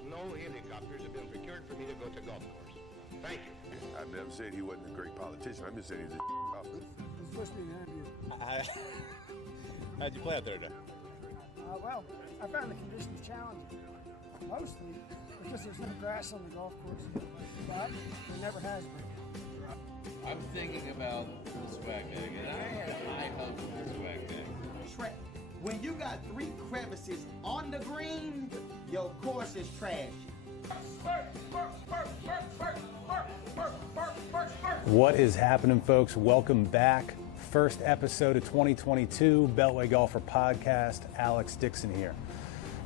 No helicopters have been procured for me to go to golf course. Thank you. I never said he wasn't a great politician. I'm just saying he's a officer. It's supposed to be an interview. How'd you play out there today? Well, I found the conditions challenging, mostly because there's no grass on the golf course, but there never has been. I'm thinking about the swag bag, and I had high hopes for the swag bag. When you got 3 crevices on the green, your course is trashy. What is happening, folks? Welcome back. First episode of 2022, Beltway Golfer Podcast. Alex Dixon here.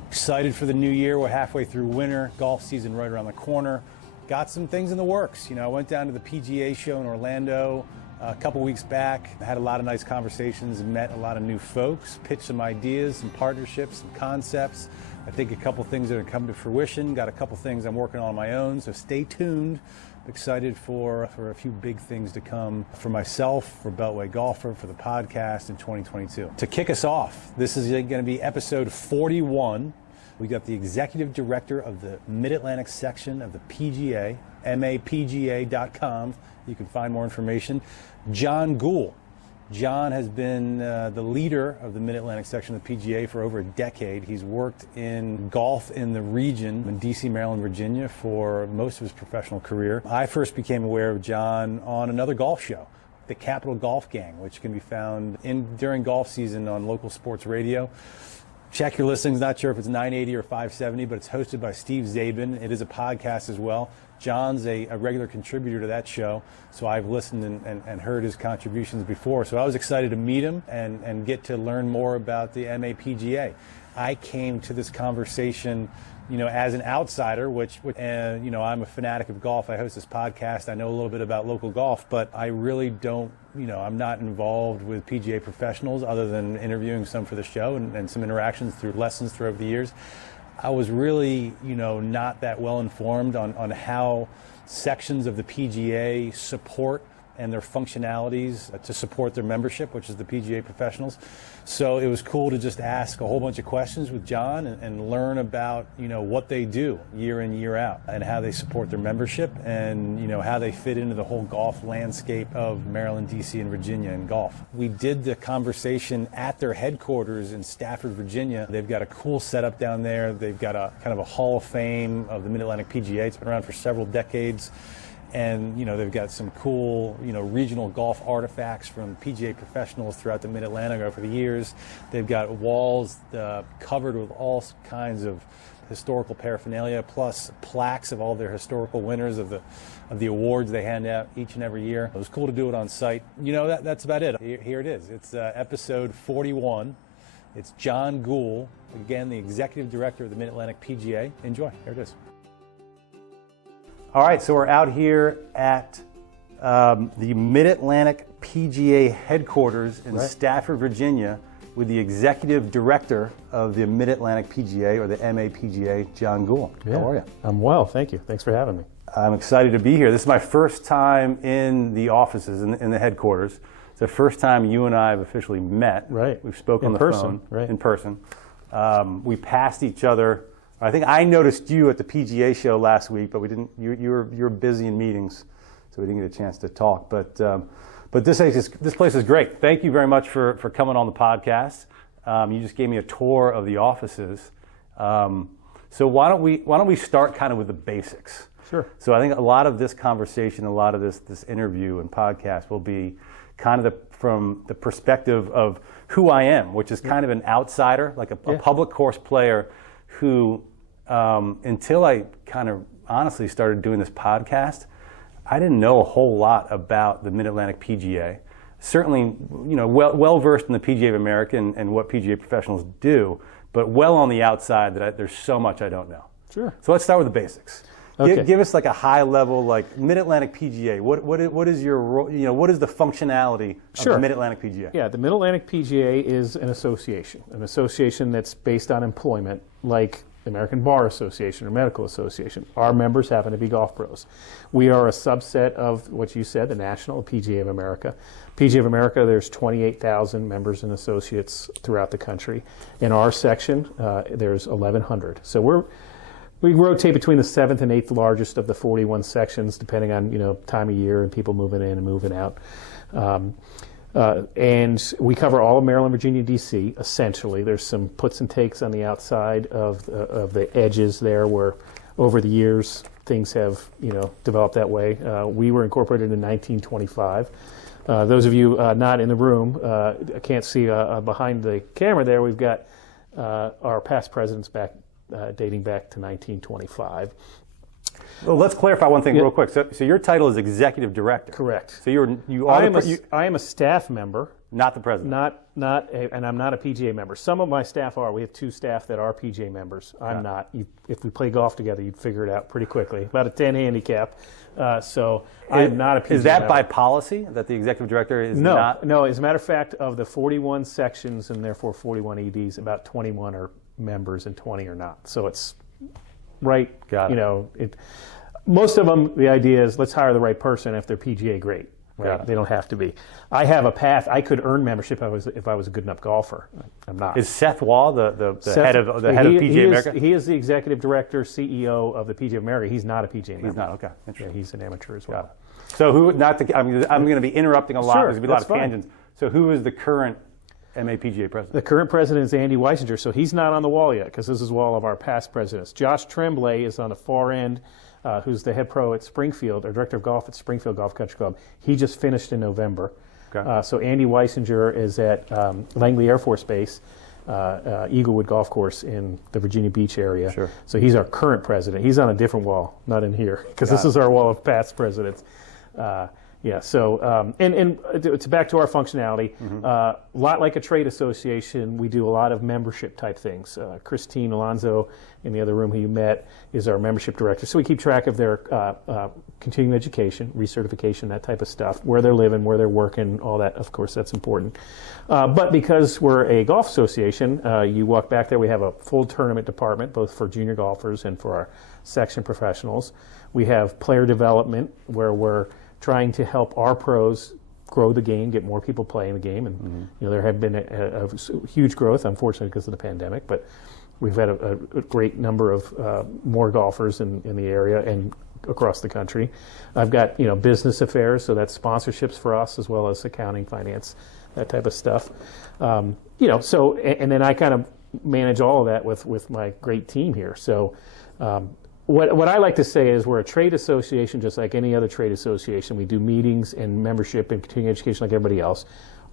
Excited for the new year. We're halfway through winter. Golf season right around the corner. Got some things in the works. I went down to the PGA Show in Orlando a couple weeks back. Had a lot of nice conversations and met a lot of new folks. Pitched some ideas, some partnerships, some concepts. I think a couple things are going to come to fruition. Got a couple things I'm working on my own, so stay tuned. Excited for a few big things to come for myself, for Beltway Golfer, for the podcast in 2022. To kick us off, this is going to be episode 41. We got the executive director of the MidAtlantic Section of the PGA, MAPGA.com. You can find more information. Jon Guhl. Jon has been the leader of the MidAtlantic Section of the PGA for over a decade. He's worked in golf in the region, in D.C., Maryland, Virginia, for most of his professional career. I first became aware of Jon on another golf show, the Capital Golf Gang, which can be found during golf season on local sports radio. Check your listings. Not sure if it's 980 or 570, but it's hosted by Steve Zabin. It is a podcast as well. Jon's a regular contributor to that show, so I've listened and heard his contributions before. So I was excited to meet him and get to learn more about the MAPGA. I came to this conversation, as an outsider, which I'm a fanatic of golf. I host this podcast. I know a little bit about local golf, but I really don't, I'm not involved with PGA professionals other than interviewing some for the show and some interactions through lessons through over the years. I was really, not that well informed on how sections of the PGA support and their functionalities to support their membership, which is the PGA professionals. So it was cool to just ask a whole bunch of questions with Jon and learn about, what they do year in, year out and how they support their membership and, how they fit into the whole golf landscape of Maryland, D.C., and Virginia in golf. We did the conversation at their headquarters in Stafford, Virginia. They've got a cool setup down there. They've got a kind of a hall of fame of the MidAtlantic PGA. It's been around for several decades. And, they've got some cool, regional golf artifacts from PGA professionals throughout the Mid-Atlantic over the years. They've got walls covered with all kinds of historical paraphernalia, plus plaques of all their historical winners of the awards they hand out each and every year. It was cool to do it on site. That's about it. Here it is. It's episode 41. It's Jon Guhl, again, the executive director of the Mid-Atlantic PGA. Enjoy. Here it is. All right, so we're out here at the Mid-Atlantic PGA headquarters in Stafford, Virginia, with the executive director of the Mid-Atlantic PGA, or the MAPGA, Jon Guhl. Yeah, how are you? I'm well, thank you. Thanks for having me. I'm excited to be here. This is my first time in the offices, in the headquarters. It's the first time you and I have officially met. Right. We've spoken on the phone. Right. In person. We passed each other. I think I noticed you at the PGA Show last week, but we didn't. You were busy in meetings, so we didn't get a chance to talk. But this place is great. Thank you very much for coming on the podcast. You just gave me a tour of the offices. So why don't we start kind of with the basics? Sure. So I think a lot of this conversation, a lot of this interview and podcast will be kind of from the perspective of who I am, which is kind of an outsider, like a public course player who, until I kind of honestly started doing this podcast, I didn't know a whole lot about the Mid-Atlantic PGA. Certainly, well versed in the PGA of America and what PGA professionals do, but well on the outside that there's so much I don't know. Sure. So let's start with the basics. Okay. Give us like a high level, like Mid-Atlantic PGA. What is your what is the functionality of the Mid-Atlantic PGA? Yeah, the Mid-Atlantic PGA is an association that's based on employment, like the American Bar Association or Medical Association. Our members happen to be golf pros. We are a subset of what you said, the National PGA of America. PGA of America, there's 28,000 members and associates throughout the country. In our section, there's 1,100. So We rotate between the 7th and 8th largest of the 41 sections, depending on time of year and people moving in and moving out. And we cover all of Maryland, Virginia, D.C. essentially. There's some puts and takes on the outside of the edges there, where over the years things have developed that way. We were incorporated in 1925. Those of you not in the room can't see behind the camera there. We've got our past presidents dating back to 1925. Well, let's clarify one thing real quick. So your title is executive director. Correct. So I am a staff member, not the president. And I'm not a PGA member. Some of my staff are. We have 2 staff that are PGA members. I'm not. If we play golf together, you'd figure it out pretty quickly. About a 10 handicap. So I'm not a PGA Is that member. by policy that the executive director is not? No. As a matter of fact, of the 41 sections and therefore 41 EDs, about 21 are members and 20 are not. So it's right. Got it. Most of them, the idea is let's hire the right person. If they're PGA, great. Right? They don't have to be. I have a path. I could earn membership if I was a good enough golfer. I'm not. Is Seth Waugh the head of PGA America? He is the executive director, CEO of the PGA of America. He's not a PGA member. He's not. Okay. Yeah, he's an amateur as well. So who? I'm going to be interrupting a lot. Sure, There's going to be a lot of that's fine. tangents. So who is the current MAPGA president? The current president is Andy Weisinger, so he's not on the wall yet because this is all of our past presidents. Josh Tremblay is on the far end, who's the head pro at Springfield, or director of golf at Springfield Golf Country Club. He just finished in November. Okay. So Andy Weisinger is at Langley Air Force Base, Eaglewood Golf Course in the Virginia Beach area. Sure. So he's our current president. He's on a different wall, not in here, because this is our wall of past presidents. Yeah, so, and it's back to our functionality. A lot like a trade association, we do a lot of membership type things. Christine Alonzo in the other room who you met is our membership director. So we keep track of their continuing education, recertification, that type of stuff, where they're living, where they're working, all that. Of course, that's important. But because we're a golf association, you walk back there, we have a full tournament department, both for junior golfers and for our section professionals. We have player development, where we're trying to help our pros grow the game, get more people playing the game, and there have been a huge growth, unfortunately, because of the pandemic. But we've had a great number of more golfers in the area and across the country. I've got business affairs, so that's sponsorships for us as well as accounting, finance, that type of stuff. So and then I kind of manage all of that with my great team here. So. What I like to say is we're a trade association just like any other trade association. We do meetings and membership and continuing education like everybody else.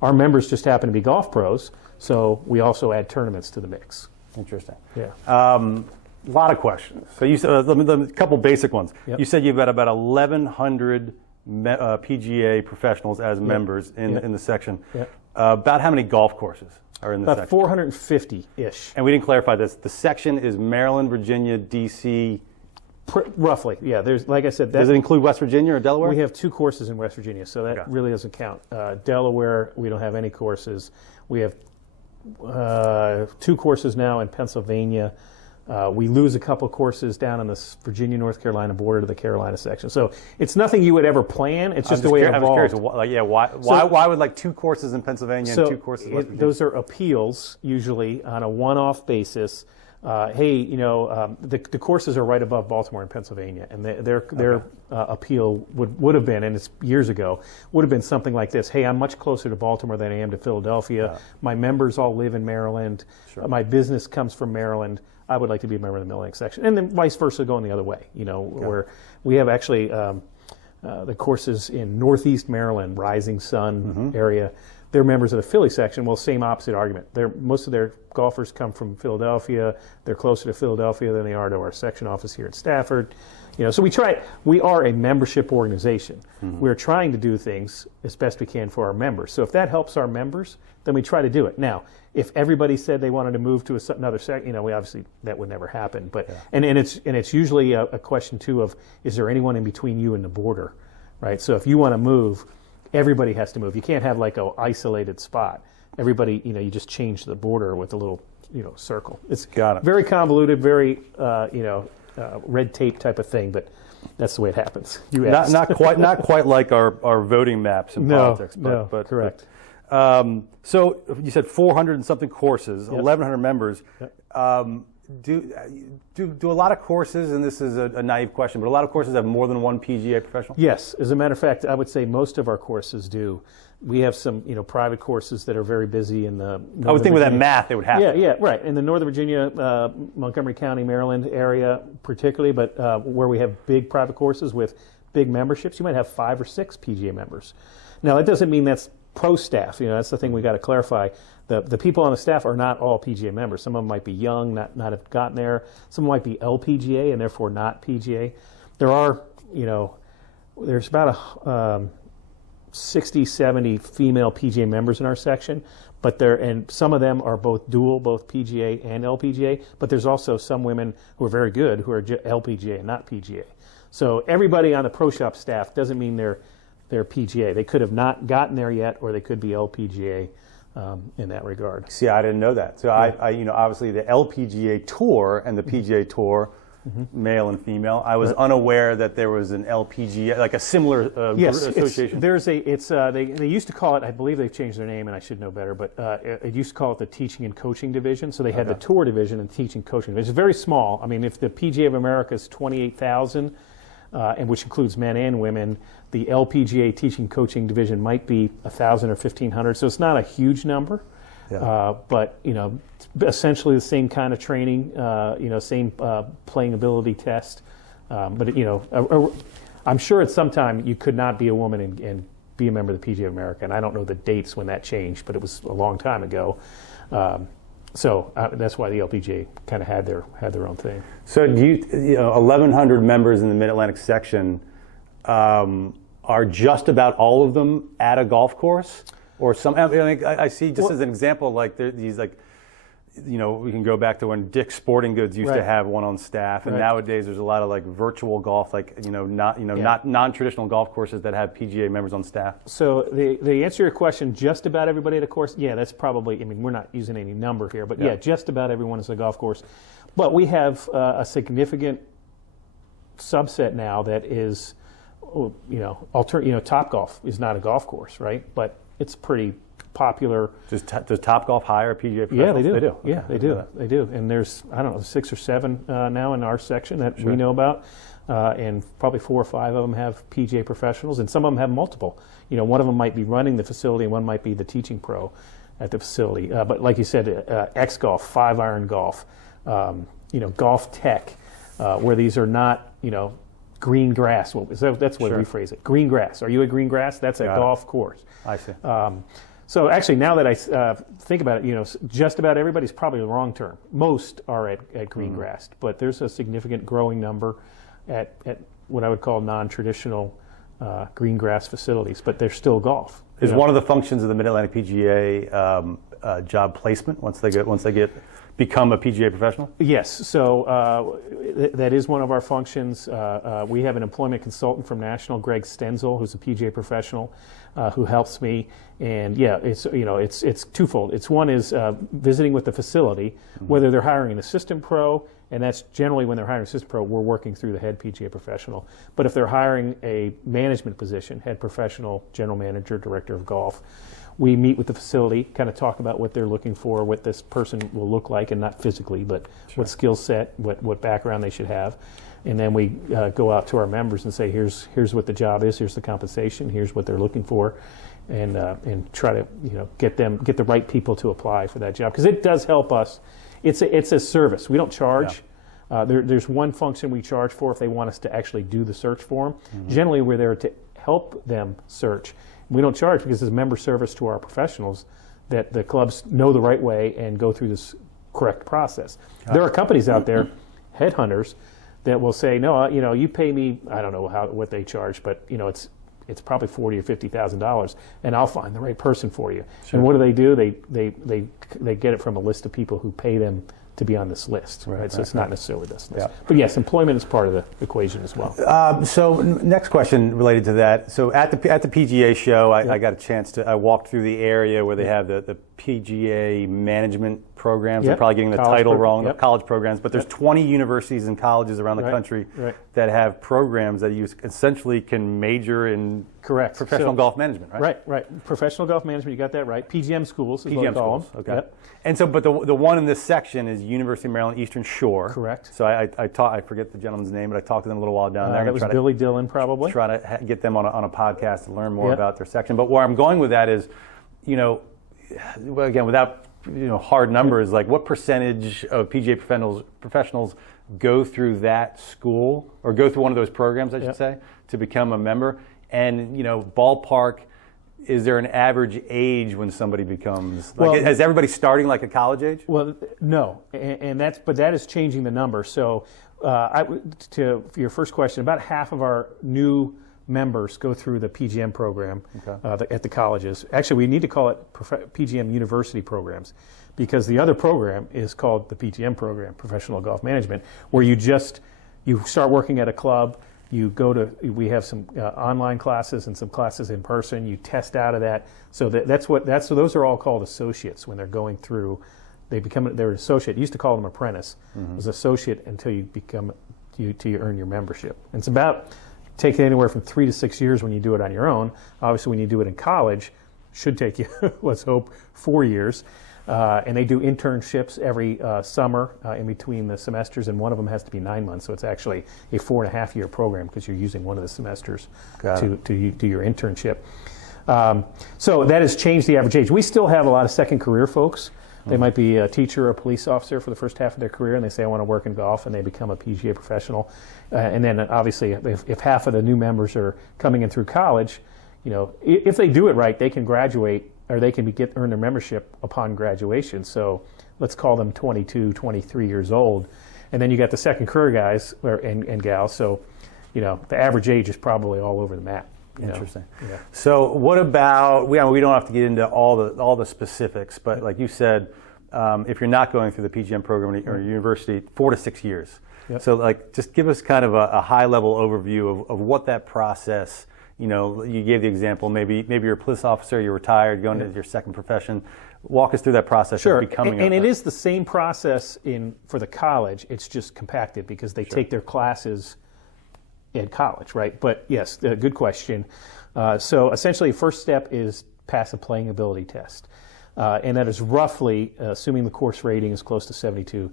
Our members just happen to be golf pros, so we also add tournaments to the mix. Interesting. Yeah. A lot of questions. So you said a couple basic ones. Yep. You said you've got about 1,100 PGA professionals as members in the section. Yep. About how many golf courses are in the About section? 450-ish. And we didn't clarify this. The section is Maryland, Virginia, D.C. Roughly, yeah. There's, like I said, Does it include West Virginia or Delaware? We have 2 courses in West Virginia, so that really doesn't count. Delaware, we don't have any courses. We have 2 courses now in Pennsylvania. We lose a couple courses down on the Virginia-North Carolina border to the Carolina section. So it's nothing you would ever plan. It's just the way it evolved. I was curious, why would 2 courses in Pennsylvania and 2 courses in West Virginia? Those are appeals, usually, on a one-off basis. The courses are right above Baltimore and Pennsylvania, and their appeal would have been, and it's years ago, would have been something like this. Hey, I'm much closer to Baltimore than I am to Philadelphia. Yeah. My members all live in Maryland. Sure. My business comes from Maryland. I would like to be a member of the MidAtlantic Section. And then vice versa going the other way, where we have actually the courses in Northeast Maryland, Rising Sun area. They're members of the Philly section. Well, same opposite argument. Most of their golfers come from Philadelphia. They're closer to Philadelphia than they are to our section office here at Stafford. So we are a membership organization. We're trying to do things as best we can for our members. So if that helps our members, then we try to do it. Now, if everybody said they wanted to move to another section, we obviously that would never happen. But and it's usually a question too of, is there anyone in between you and the border, right? So if you want to move, everybody has to move. You can't have like an isolated spot. Everybody, you just change the border with a little, circle. It's very convoluted, very, red tape type of thing, but that's the way it happens. Not quite like our voting maps in politics. But correct. So you said 400 and something courses, 1,100 members. Yep. do a lot of courses, and this is a naive question, but a lot of courses have more than one PGA professional? Yes. As a matter of fact, I would say most of our courses do. We have some, private courses that are very busy in the I would think with that math, they would have to. Yeah, right. In the Northern Virginia, Montgomery County, Maryland area particularly, but where we have big private courses with big memberships, you might have 5 or 6 PGA members. Now, that doesn't mean that's pro staff. That's the thing we got to clarify. The people on the staff are not all PGA members. Some of them might be young, not have gotten there. Some might be LPGA and therefore not PGA. There are, there's about 60, 70 female PGA members in our section, and some of them are both PGA and LPGA, but there's also some women who are very good who are LPGA and not PGA. So everybody on the pro shop staff doesn't mean they're PGA. They could have not gotten there yet, or they could be LPGA in that regard. See, I didn't know that. So yeah. I obviously the LPGA Tour and the PGA Tour, male and female. I was unaware that there was an LPGA, like a similar association. They used to call it, I believe they've changed their name, and I should know better, but it used to call it the Teaching and Coaching Division. So they had the Tour Division and Teaching and Coaching Division. It's very small. I mean, if the PGA of America is 28,000, and which includes men and women, the LPGA Teaching Coaching Division might be 1,000 or 1,500. So it's not a huge number. Yeah. But essentially the same kind of training, same playing ability test. But I'm sure at some time you could not be a woman and be a member of the PGA of America, and I don't know the dates when that changed, but it was a long time ago. So that's why the LPGA kind of had their own thing. So 1,100 members in the MidAtlantic Section. Are just about all of them at a golf course, or some? I see just as an example, like these, we can go back to when Dick's Sporting Goods used to have one on staff, and nowadays there's a lot of virtual golf, not non-traditional golf courses that have PGA members on staff. So the answer to your question, just about everybody at a course, that's probably. I mean, we're not using any number here, but just about everyone is a golf course. But we have a significant subset now that is. Topgolf is not a golf course, right? But it's pretty popular. Does Topgolf hire PGA professionals? Yeah, they do. They do. Yeah, they do. They do. And there's 6 or 7 now in our section that we know about, and probably 4 or 5 of them have PGA professionals, and some of them have multiple. One of them might be running the facility, and one might be the teaching pro at the facility. But like you said, X Golf, 5-iron golf, golf tech, where these are not, green grass. That's what we phrase it. Green grass. Are you a green grass? That's a golf course. I see. So actually, now that I think about it, just about everybody's probably the wrong term. Most are at green grass, but there's a significant growing number at what I would call non-traditional green grass facilities, but they're still golf. Is one of the functions of the MidAtlantic PGA job placement once they become a PGA professional? Yes. So that is one of our functions. We have an employment consultant from National, Greg Stenzel, who's a PGA professional, who helps me. And it's twofold. It's one is visiting with the facility, whether they're hiring an assistant pro, and that's generally when they're hiring an assistant pro, we're working through the head PGA professional. But if they're hiring a management position, head professional, general manager, director of golf, we meet with the facility, kind of talk about what they're looking for, what this person will look like, and not physically, but what skill set, what background they should have. And then we go out to our members and say, here's what the job is, here's the compensation, here's what they're looking for, and try to get the right people to apply for that job, because it does help us. It's a service. We don't charge. There's one function we charge for if they want us to actually do the search for them. Generally, we're there to help them search. We don't charge because it's member service to our professionals that the clubs know the right way and go through this correct process. There are companies out there, headhunters, that will say, no, you pay me, I don't know what they charge, but it's probably $40,000 or $50,000, and I'll find the right person for you. And what do? They get it from a list of people who pay them to be on this list, right? So it's not necessarily this list. But yes, employment is part of the equation as well. So next question related to that. So at the PGA Show, I got a chance I walked through the area where they have the PGA management Programs. Yep. They're probably getting the College title wrong, yep. the college programs. But there's 20 universities and colleges around the Right, country right. that have programs that you essentially can major in Correct. professional So- golf management, right? Right. Professional golf management, you got that right. PGM schools is what we PGM call schools, them. okay. Yep. And so, but the one in this section is University of Maryland Eastern Shore. Correct. So I forget the gentleman's name, but I talked to them a little while down there. That was Billy Dillon, probably. Try to get them on a podcast to learn more Yep. about their section. But where I'm going with that is, well, again, without hard numbers, like what percentage of PGA professionals go through that school or go through one of those programs, I should Yep. say, to become a member? And ballpark, is there an average age when somebody becomes is everybody starting like a college age? Well, no, and that is changing the number. So, to your first question, about half of our new members go through the PGM program at the colleges. Actually, we need to call it PGM University Programs, because the other program is called the PGM program, Professional Golf Management, where you start working at a club. We have some online classes and some classes in person. You test out of that. So so those are all called associates when they're going through. They're an associate. You used to call them apprentice. It was associate until you earn your membership. And it's about taking anywhere from 3 to 6 years when you do it on your own. Obviously, when you do it in college, should take you, let's hope, 4 years. And they do internships every summer in between the semesters, and one of them has to be 9 months. So it's actually a 4.5-year program because you're using one of the semesters to do your internship. So that has changed the average age. We still have a lot of second career folks. They might be a teacher or a police officer for the first half of their career, and they say, I want to work in golf, and they become a PGA professional. And then obviously, if half of the new members are coming in through college, if they do it right, they can graduate, or they can earn their membership upon graduation. So let's call them 22, 23 years old. And then you got the second career guys and gals. So, the average age is probably all over the map. Interesting. Yeah. So what about, we don't have to get into all the specifics, but like you said, if you're not going through the PGM program or university, 4 to 6 years. Yep. So just give us kind of a high level overview of what that process, you gave the example, maybe you're a police officer, you're retired, going into your second profession. Walk us through that process Sure. of becoming and it is the same process for the college. It's just compacted because they take their classes in college, right? But yes, good question. So essentially, first step is pass a playing ability test. And that is roughly, assuming the course rating is close to 72,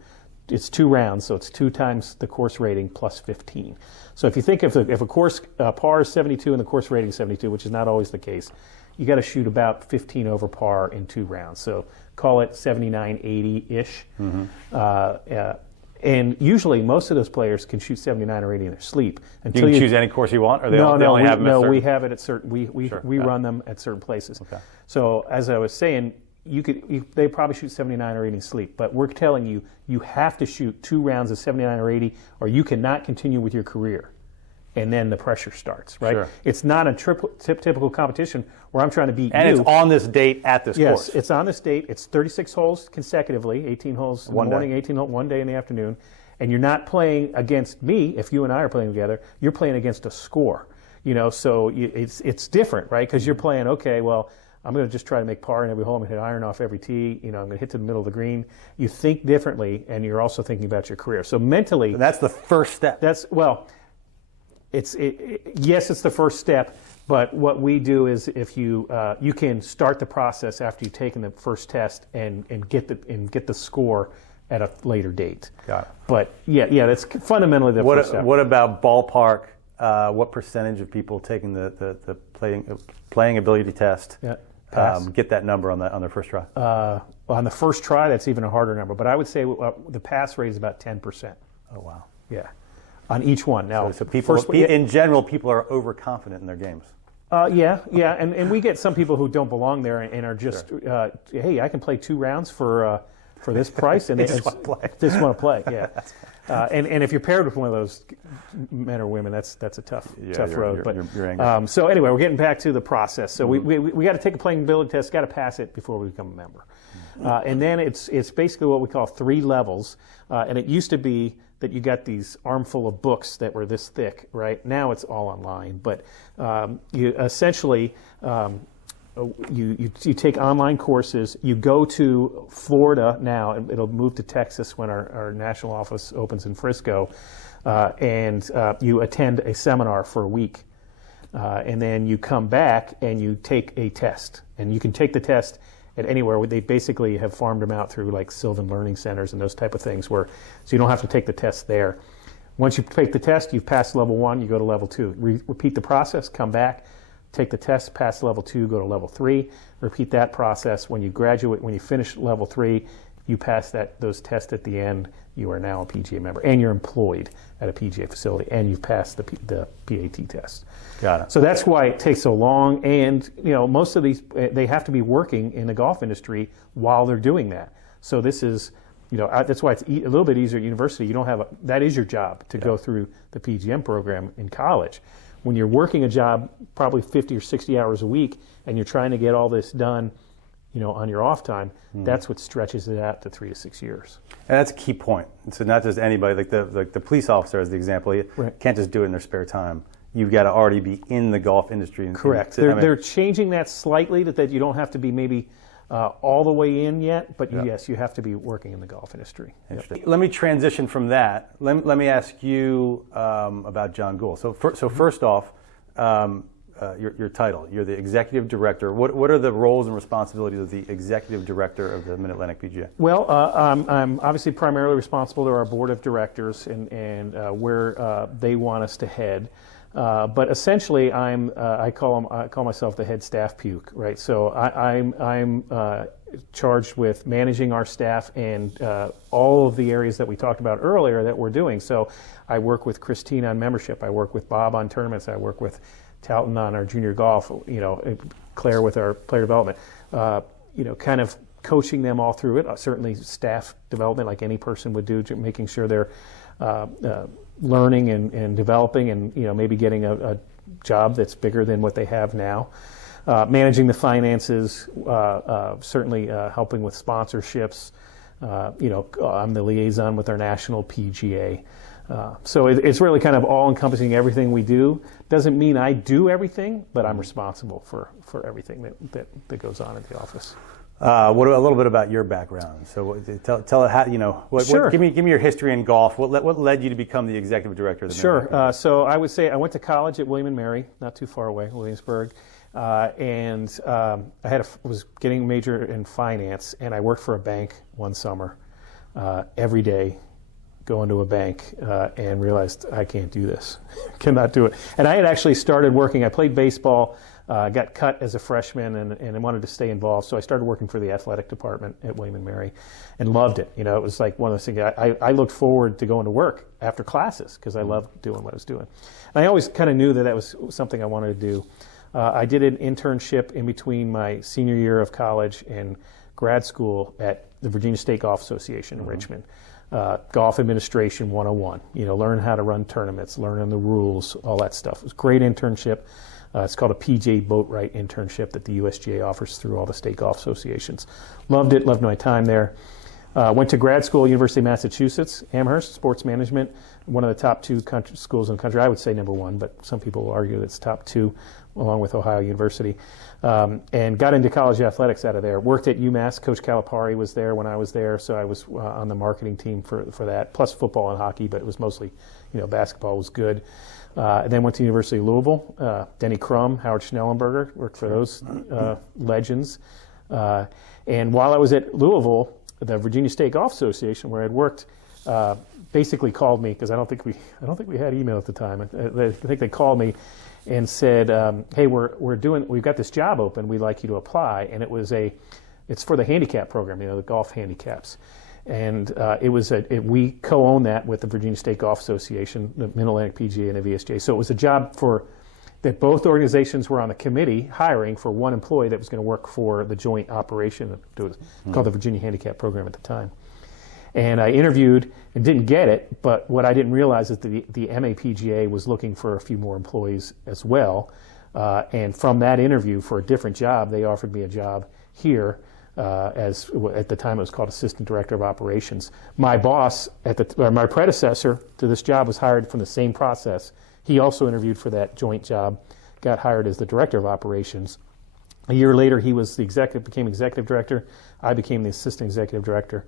it's 2 rounds, so it's 2 times the course rating plus 15. So if you think if a course par is 72 and the course rating is 72, which is not always the case, you got to shoot about 15 over par in 2 rounds. So call it 79, 80-ish. And usually, most of those players can shoot 79 or 80 in their sleep. You can choose any course you want, or they only have them at certain... we have it at certain. We run them at certain places. Okay. So as I was saying, they probably shoot 79 or 80 in sleep, but we're telling you, you have to shoot 2 rounds of 79 or 80, or you cannot continue with your career. And then the pressure starts, right? Sure. It's not a typical competition where I'm trying to beat you. And it's on this date at this course. Yes, it's on this date. It's 36 holes consecutively, 18 holes in the morning, 18 holes one day in the afternoon. And you're not playing against me. If you and I are playing together, you're playing against a score. So it's different, right? Because you're playing, okay, well, I'm going to just try to make par in every hole. I'm going to hit iron off every tee. I'm going to hit to the middle of the green. You think differently, and you're also thinking about your career. So mentally... That's the first step. Yes, it's the first step, but what we do is if you can start the process after you've taken the first test and get the score at a later date. Got it. But yeah, that's fundamentally the first step. What about ballpark? What percentage of people taking the playing ability test get that number on their first try? On the first try, that's even a harder number. But I would say the pass rate is about 10%. Oh wow. Yeah. On each one. Now, so people, in general, people are overconfident in their games. Yeah, and we get some people who don't belong there and are just, hey, I can play 2 rounds for this price, and they just want to play. Yeah, and if you're paired with one of those men or women, that's a tough road. You're angry. So anyway, we're getting back to the process. So we got to take a playing ability test, got to pass it before we become a member, and then it's basically what we call 3 levels, and it used to be that you got these armful of books that were this thick, right? Now it's all online, but you essentially you take online courses. You go to Florida now, and it'll move to Texas when our national office opens in Frisco, and you attend a seminar for a week. And then you come back and you take a test. And you can take the test at anywhere. They basically have farmed them out through like Sylvan Learning Centers and those type of things, so you don't have to take the test there. Once you take the test, you've passed level 1, you go to level 2. Repeat the process, come back, take the test, pass level 2, go to level 3. Repeat that process. When you graduate, when you finish level 3, you pass those tests at the end, you are now a PGA member, and you're employed at a PGA facility, and you've passed the PAT test. Got it. So that's why it takes so long, and most of these, they have to be working in the golf industry while they're doing that. So this is, that's why it's a little bit easier at university. You don't have that is your job to go through the PGM program in college. When you're working a job probably 50 or 60 hours a week, and you're trying to get all this done, on your off time, that's what stretches it out to 3 to 6 years. And that's a key point. So not just anybody, like the police officer as the example, you can't just do it in their spare time. You've got to already be in the golf industry. Correct. They're changing that slightly, that you don't have to be maybe all the way in yet, but yes, you have to be working in the golf industry. Yep. Let me transition from that. Let me ask you about Jon Guhl. So first off, your title. You're the executive director. What are the roles and responsibilities of the executive director of the MidAtlantic PGA? Well, I'm obviously primarily responsible to our board of directors and where they want us to head. But essentially, I call myself the head staff puke, right? So I'm charged with managing our staff and all of the areas that we talked about earlier that we're doing. So I work with Christine on membership. I work with Bob on tournaments. I work with Talton on our junior golf. Claire with our player development. Kind of coaching them all through it. Certainly, staff development, like any person would do, making sure they're learning and developing, and maybe getting a job that's bigger than what they have now. Managing the finances, certainly helping with sponsorships. I'm the liaison with our national PGA. So it's really kind of all-encompassing everything we do. Doesn't mean I do everything, but I'm responsible for everything that goes on at the office. What a little bit about your background? So tell it how Sure. Give me your history in golf. What led you to become the executive director of the Sure. So I would say I went to college at William & Mary, not too far away, Williamsburg, and I was getting a major in finance, and I worked for a bank one summer, every day, going to a bank, and realized I can't do this, cannot do it. And I had actually started working. I played baseball. Got cut as a freshman and I wanted to stay involved, so I started working for the athletic department at William & Mary and loved it. It was like one of those things. I looked forward to going to work after classes because I loved doing what I was doing. And I always kind of knew that was something I wanted to do. I did an internship in between my senior year of college and grad school at the Virginia State Golf Association in Richmond. Golf Administration 101. Learn how to run tournaments, learning the rules, all that stuff. It was a great internship. It's called a PGA Boat Right internship that the USGA offers through all the state golf associations. Loved it, loved my time there. Went to grad school, University of Massachusetts, Amherst, sports management, one of the top 2 schools in the country. I would say number 1, but some people will argue that it's top 2, along with Ohio University. And got into college athletics out of there. Worked at UMass. Coach Calipari was there when I was there, so I was on the marketing team for that, plus football and hockey, but it was mostly, basketball was good. Then went to University of Louisville. Denny Crum, Howard Schnellenberger, worked for those legends. And while I was at Louisville, the Virginia State Golf Association, where I'd worked, basically called me because I don't think we had email at the time. I think they called me and said, "Hey, we've got this job open. We'd like you to apply." And it's for the Handicap Program, the golf handicaps. And we co-own that with the Virginia State Golf Association, the MidAtlantic PGA and the VSGA. So it was a job that both organizations were on the committee hiring for one employee that was going to work for the joint operation. It was called the Virginia Handicap Program at the time. And I interviewed and didn't get it, but what I didn't realize is the MAPGA was looking for a few more employees as well. And from that interview for a different job, they offered me a job here. At the time it was called Assistant Director of Operations. My boss, my predecessor to this job, was hired from the same process. He also interviewed for that joint job, got hired as the Director of Operations, A year later, he was became executive director. I became the assistant executive director.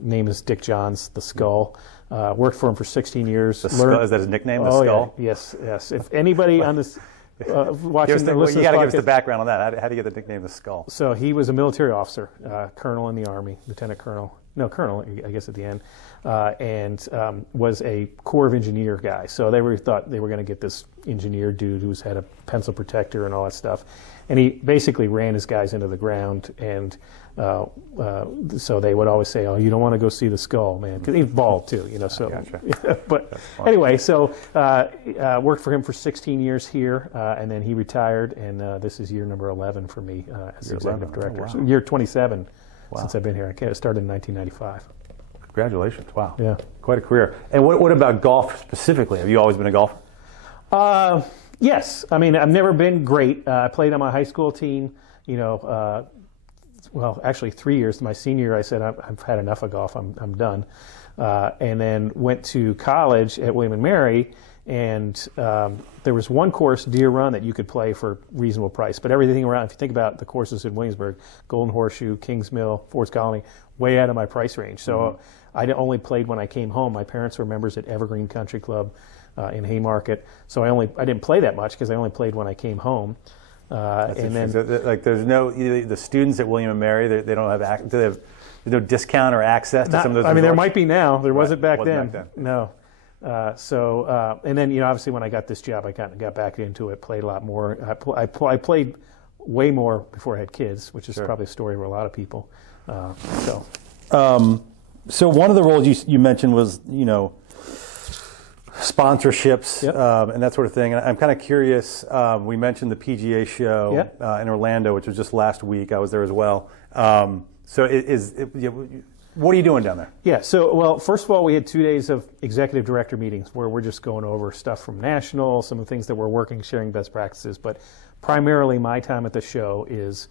Name is Dick Johns, the Skull. Worked for him for 16 years. The Skull, is that his nickname, the Skull? Yeah. Yes. If anybody on this watching you got to give us the background on that. How do you get the nickname the Skull? So he was a military officer, colonel in the Army, lieutenant colonel. No, colonel, I guess at the end, and was a Corps of Engineer guy. So they thought they were going to get this engineer dude who's had a pencil protector and all that stuff. And he basically ran his guys into the ground. And so they would always say, "Oh, you don't want to go see the Skull, man," because he's bald too, you know. So, gotcha. But anyway, so worked for him for 16 years here, and then he retired. And this is year number 11 for me as executive director. Oh, wow. So year 27. Wow. Since I've been here. I started in 1995. Congratulations. Wow. Yeah. Quite a career. And what about golf specifically? Have you always been a golfer? Yes. I mean, I've never been great. I played on my high school team, you know, well, actually 3 years. My senior year, I said, I've had enough of golf. I'm done. And then went to college at William & Mary, and there was one course, Deer Run, that you could play for reasonable price. But everything around, if you think about the courses in Williamsburg, Golden Horseshoe, Kings Mill, Fords Colony, way out of my price range. So I only played when I came home. My parents were members at Evergreen Country Club in Haymarket. So I didn't play that much because I only played when I came home. And then, so, like, there's no the students at William & Mary. They don't have there's no discount or access to some of those. I mean, there resorts? might be now. There wasn't back then. Back then. No. And then, you know, obviously when I got this job, I kind of got back into it, played a lot more. I played way more before I had kids, which is probably a story for a lot of people. So one of the roles you mentioned was, you know, sponsorships and that sort of thing. And I'm kind of curious. We mentioned the PGA Show in Orlando, which was just last week. I was there as well. What are you doing down there? Yeah, so, well, first of all, we had 2 days of executive director meetings where we're just going over stuff from national, some of the things that we're working, sharing best practices. But primarily my time at the show is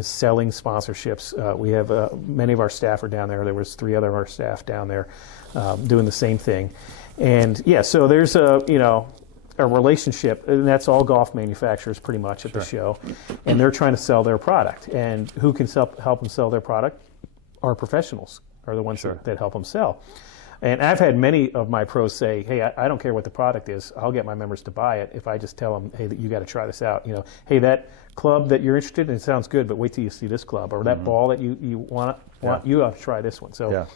selling sponsorships. We have many of our staff are down there. There was 3 other of our staff down there doing the same thing. And, yeah, so there's a relationship, and that's all golf manufacturers pretty much at the show. And they're trying to sell their product. And who can help them sell their product? Our professionals are the ones that help them sell. And I've had many of my pros say, "Hey, I don't care what the product is. I'll get my members to buy it if I just tell them, hey, you got to try this out. You know, hey, that club that you're interested in, it sounds good, but wait till you see this club, or that ball that you want you ought to try this one." So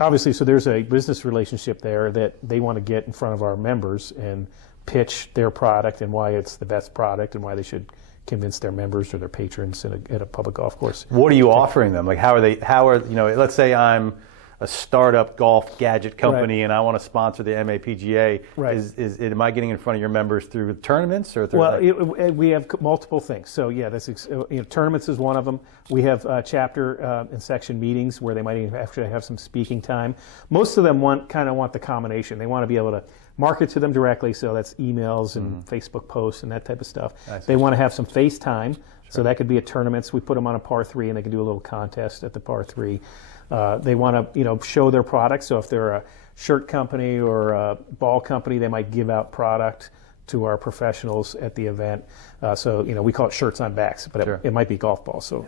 obviously, so there's a business relationship there that they want to get in front of our members and pitch their product and why it's the best product and why they should convince their members or their patrons at a public golf course. What are you offering them? Like, how are you know? Let's say I'm a startup golf gadget company and I want to sponsor the MAPGA. Am I getting in front of your members through tournaments or through? Well, we have multiple things. So yeah, tournaments is one of them. We have chapter and section meetings where they might even actually have some speaking time. Most of them want the combination. They want to be able to market to them directly, so that's emails and Facebook posts and that type of stuff. They want to have some face time, so that could be at tournaments. We put them on a par 3 and they can do a little contest at the par 3. They want to show their product, so if they're a shirt company or a ball company, they might give out product to our professionals at the event. So we call it shirts on backs, but it might be golf balls. So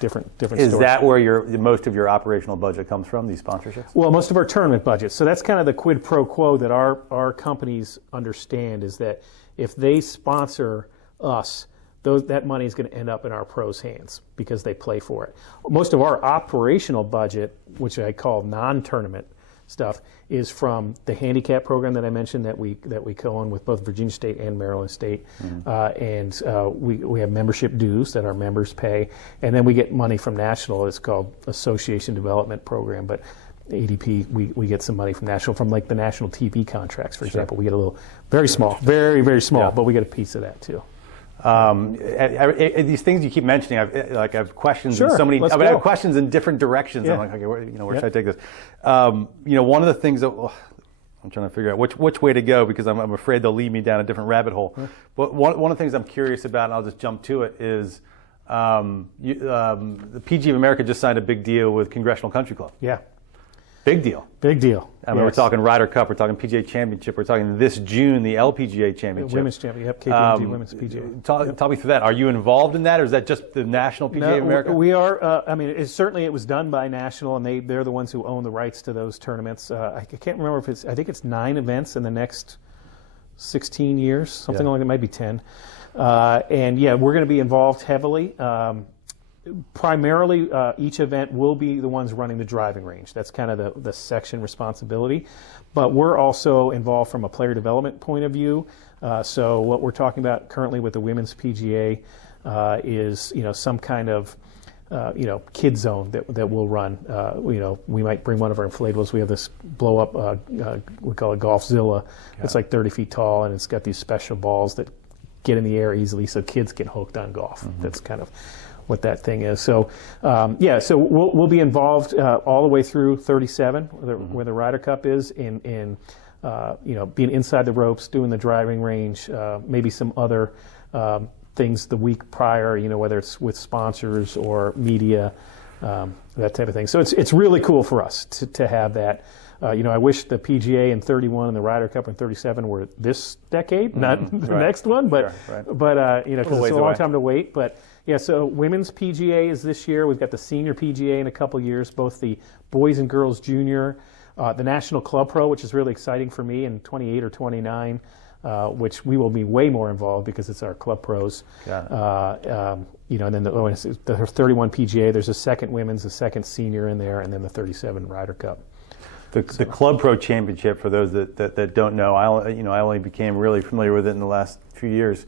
different. Is stores. that where most of your operational budget comes from? These sponsorships? Well, most of our tournament budget. So that's kind of the quid pro quo that our companies understand is that if they sponsor us, that money is going to end up in our pros' hands because they play for it. Most of our operational budget, which I call non-tournament stuff, is from the Handicap Program that I mentioned that we co-own with both Virginia State and Maryland State, and we have membership dues that our members pay, and then we get money from national. It's called Association Development Program, but ADP, we get some money from national, from like the national TV contracts, for example. We get a little, very small, very, very small, but we get a piece of that too. These things you keep mentioning, I have questions in so many. I have questions in different directions. Yeah. I'm like, okay, where should I take this? One of the things that I'm trying to figure out which way to go because I'm afraid they'll lead me down a different rabbit hole. But one of the things I'm curious about, and I'll just jump to it, is the PGA of America just signed a big deal with Congressional Country Club. Yeah. Big deal. Big deal. I mean, we're talking Ryder Cup, we're talking PGA Championship, we're talking this June, the LPGA Championship. Women's Championship, KPMG Women's PGA. Talk me through that. Are you involved in that, or is that just the National PGA of America? We are. I mean, certainly it was done by National, and they're the ones who own the rights to those tournaments. I can't remember if I think it's 9 events in the next 16 years, something like it might be 10. And yeah, we're going to be involved heavily. Primarily, each event will be the ones running the driving range. That's kind of the section responsibility. But we're also involved from a player development point of view. So what we're talking about currently with the Women's PGA is, some kind of, kid zone that we'll run. We might bring one of our inflatables. We have this blow up, we call it Golfzilla. It's like 30 feet tall, and it's got these special balls that get in the air easily so kids get hooked on golf. That's kind of what that thing is. So, so we'll be involved all the way through 37, where the Ryder Cup is, in being inside the ropes, doing the driving range, maybe some other things the week prior, whether it's with sponsors or media, that type of thing. So it's really cool for us to have that. I wish the PGA in 31 and the Ryder Cup in 37 were this decade, not the next one, but because it's a long time to wait. But yeah, so Women's PGA is this year. We've got the Senior PGA in a couple years, both the Boys and Girls Junior, the National Club Pro, which is really exciting for me, in 28 or 29, which we will be way more involved because it's our Club Pros. And then the 31 PGA, there's a second Women's, a second Senior in there, and then the 37 Ryder Cup. The Club Pro Championship, for those that don't know, I only became really familiar with it in the last few years.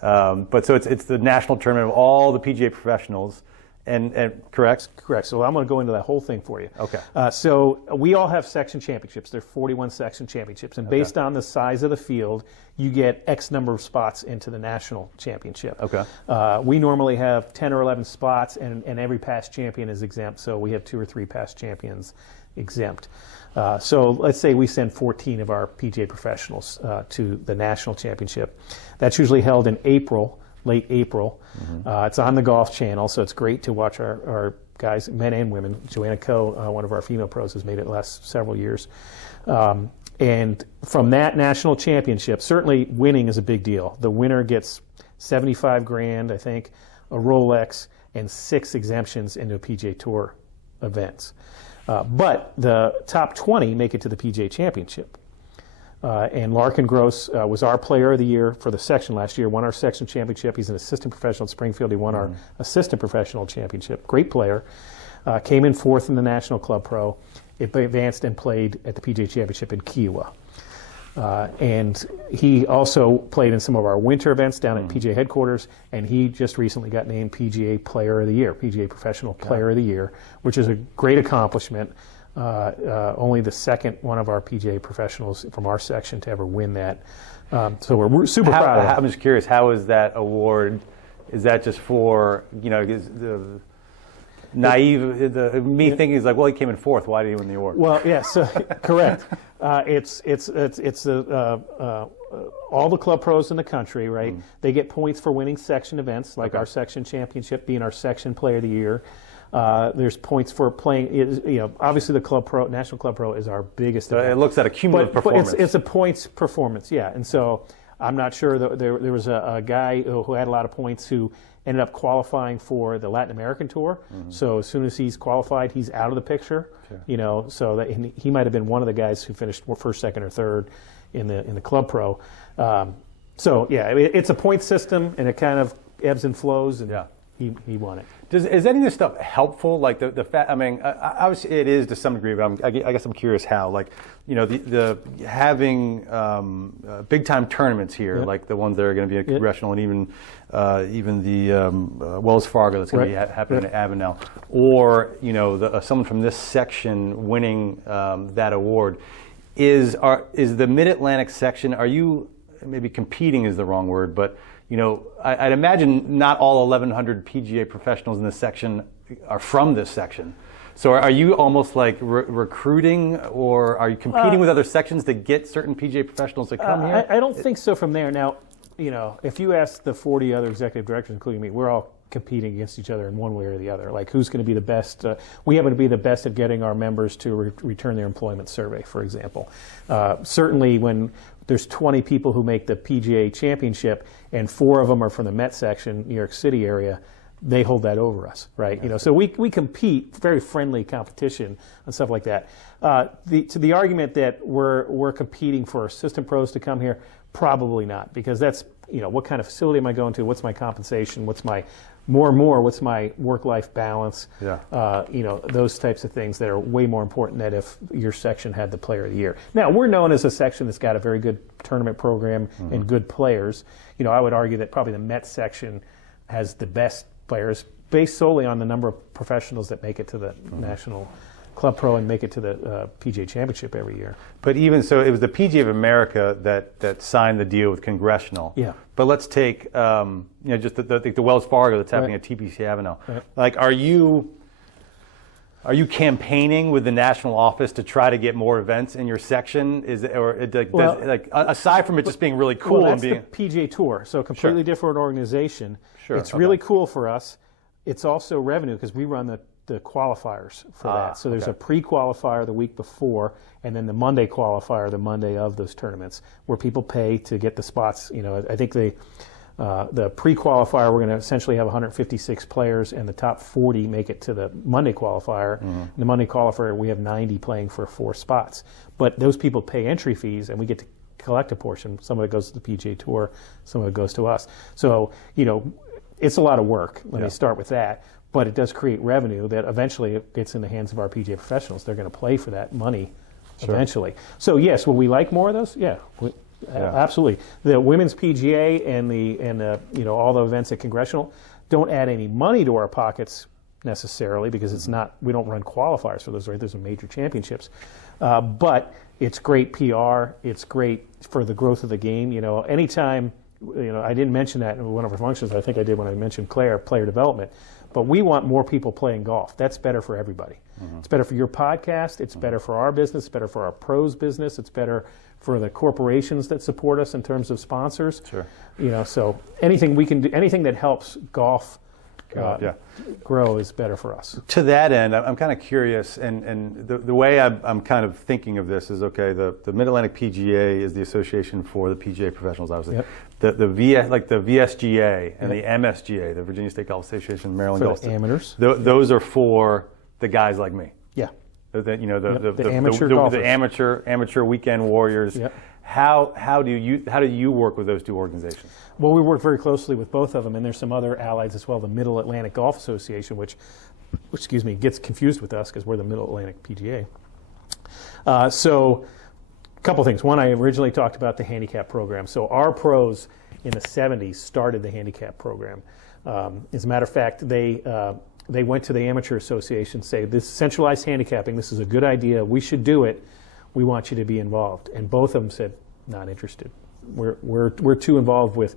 But so it's the national tournament of all the PGA professionals, and correct? Correct. So I'm going to go into that whole thing for you. Okay. So we all have section championships. There are 41 section championships, and based on the size of the field, you get X number of spots into the national championship. Okay. We normally have 10 or 11 spots, and every past champion is exempt. So we have 2 or 3 past champions exempt. So let's say we send 14 of our PGA professionals to the national championship. That's usually held in April, late April. It's on the Golf Channel, so it's great to watch our guys, men and women. Joanna Coe, one of our female pros, has made it the last several years. And from that national championship, certainly winning is a big deal. The winner gets $75,000, I think, a Rolex, and 6 exemptions into PGA Tour events. But the top 20 make it to the PGA Championship. And Larkin Gross was our player of the year for the section last year, won our section championship. He's an assistant professional at Springfield. He won our assistant professional championship. Great player. Came in 4th in the National Club Pro. It advanced and played at the PGA Championship in Kiowa. And he also played in some of our winter events down at PGA headquarters, and he just recently got named PGA Player of the Year, PGA Professional Player of the Year, which is a great accomplishment. Only the second one of our PGA professionals from our section to ever win that. So we're super proud of that. I'm just curious, how is that award? Is that just for, the naive, me thinking is like, well, he came in 4th. Why did he win the award? Well, yes, correct. It's all the club pros in the country, right? They get points for winning section events, like our section championship being our section player of the year. There's points for playing. Obviously the National Club Pro is our biggest event. It looks at a cumulative performance. It's a points performance, yeah. And so I'm not sure there was a guy who had a lot of points who ended up qualifying for the Latin American Tour. So as soon as he's qualified, he's out of the picture. Sure. So that he might have been one of the guys who finished 1st, 2nd, or 3rd in the Club Pro. So yeah, it's a point system, and it kind of ebbs and flows, and he won it. Is any of this stuff helpful? Like the fact, I mean, obviously it is to some degree, but I guess I'm curious how. Like, the having big time tournaments here, like the ones that are going to be at Congressional, and even the Wells Fargo that's going to be happening at Avenel, or someone from this section winning that award. Is the Mid-Atlantic Section? Are you, maybe competing is the wrong word, but I'd imagine not all 1,100 PGA professionals in this section are from this section. So are you almost like recruiting, or are you competing with other sections to get certain PGA professionals to come here? I don't think so from there. Now, if you ask the 40 other executive directors, including me, we're all competing against each other in one way or the other. Like who's going to be the best? We happen to be the best at getting our members to return their employment survey, for example. Certainly when there's 20 people who make the PGA Championship and 4 of them are from the Met Section, New York City area, they hold that over us, right? So we compete, very friendly competition and stuff like that. To the argument that we're competing for assistant pros to come here, probably not, because that's, what kind of facility am I going to? What's my compensation? What's my what's my work-life balance? Those types of things that are way more important than if your section had the player of the year. Now, we're known as a section that's got a very good tournament program and good players. I would argue that probably the Met section has the best players based solely on the number of professionals that make it to the National Club Pro and make it to the PGA Championship every year. But even so, it was the PGA of America that signed the deal with Congressional. Yeah. But let's take just the Wells Fargo that's happening at TPC Avenel. Right. Like, are you campaigning with the national office to try to get more events in your section? Aside from it just being really cool that's and being the PGA Tour, so a completely different organization. Sure. It's really cool for us. It's also revenue because we run the qualifiers for that. So there's a pre-qualifier the week before, and then the Monday qualifier the Monday of those tournaments, where people pay to get the spots. I think the pre-qualifier, we're going to essentially have 156 players, and the top 40 make it to the Monday qualifier. In the Monday qualifier, we have 90 playing for 4 spots. But those people pay entry fees, and we get to collect a portion. Some of it goes to the PGA Tour, some of it goes to us. So, it's a lot of work. Let me start with that. But it does create revenue that eventually it gets in the hands of our PGA professionals. They're going to play for that money eventually. So yes, will we like more of those? Yeah, absolutely. The women's PGA and all the events at Congressional don't add any money to our pockets necessarily because it's not. We don't run qualifiers for those. Right? Those are major championships, but it's great PR. It's great for the growth of the game. Anytime. I didn't mention that in one of our functions. I think I did when I mentioned player development. But we want more people playing golf. That's better for everybody. It's better for your podcast. It's better for our business. It's better for our pros business. It's better for the corporations that support us in terms of sponsors. Sure. So anything we can do, anything that helps golf grow is better for us. To that end, I'm kind of curious, and the way I'm kind of thinking of this is, okay, the MidAtlantic PGA is the association for the PGA professionals, obviously. Yep. The VSGA and the MSGA, the Virginia State Golf Association, Maryland Golf Association. Amateurs. Those are for the guys like me. Yeah. The amateur golfers. The amateur weekend warriors. Yep. How do you work with those two organizations? Well, we work very closely with both of them, and there's some other allies as well. The Middle Atlantic Golf Association, which gets confused with us because we're the Middle Atlantic PGA. So, a couple things. One, I originally talked about the Handicap Program. So our pros in the 70s started the Handicap Program. As a matter of fact, they went to the Amateur Association and say, this centralized handicapping, this is a good idea. We should do it. We want you to be involved. And both of them said, not interested. We're too involved with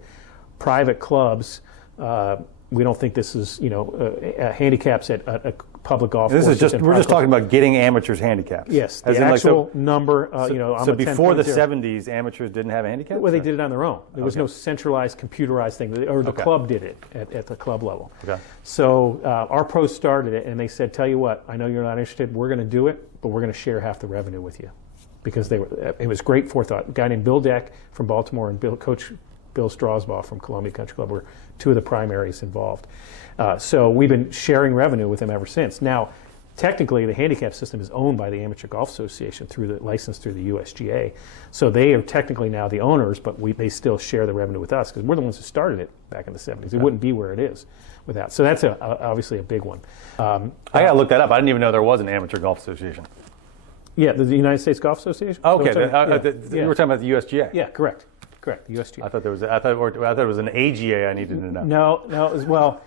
private clubs. We don't think this is, handicaps at a public golf course. We're just talking about getting amateurs handicaps. Yes, the actual number. So before the 70s, amateurs didn't have a handicap. Well, they did it on their own. There was no centralized, computerized thing, or the club did it at the club level. Okay. So our pros started it, and they said, "Tell you what, I know you're not interested. We're going to do it, but we're going to share half the revenue with you," because it was great forethought. A guy named Bill Deck from Baltimore and Coach Bill Strasbaugh from Columbia Country Club were two of the primaries involved. So we've been sharing revenue with them ever since. Now, technically, the handicap system is owned by the Amateur Golf Association licensed through the USGA. So they are technically now the owners, but they still share the revenue with us because we're the ones who started it back in the 70s. It wouldn't be where it is without. So that's obviously a big one. I got to look that up. I didn't even know there was an Amateur Golf Association. Yeah, the United States Golf Association. Oh, okay, you were talking about the USGA. Yeah, correct. Correct, the USGA. I thought it was an AGA I needed to know. No. Well,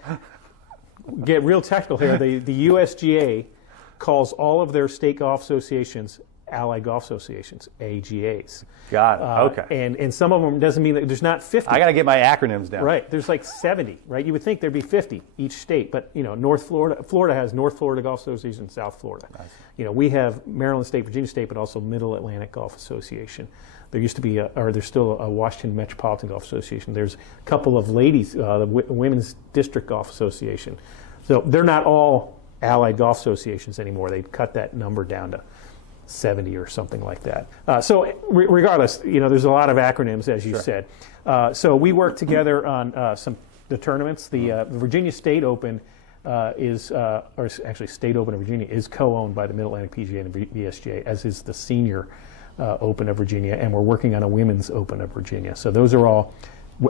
get real technical here. The USGA calls all of their state golf associations allied golf associations, AGAs. Got it. Okay. And some of them doesn't mean that there's not 50. I got to get my acronyms down. Right. There's like 70. Right. You would think there'd be 50 each state, but North Florida has North Florida Golf Association and South Florida. Nice. We have Maryland State, Virginia State, but also Middle Atlantic Golf Association. There used to be, there's still a Washington Metropolitan Golf Association. There's a couple of ladies, the Women's District Golf Association. So they're not all allied golf associations anymore. They've cut that number down to 70 or something like that. So regardless, there's a lot of acronyms, as you said. So we work together on the tournaments. The Virginia State Open or actually State Open of Virginia is co-owned by the MidAtlantic PGA and USGA, as is the Senior Open of Virginia, and we're working on a Women's Open of Virginia. So those are all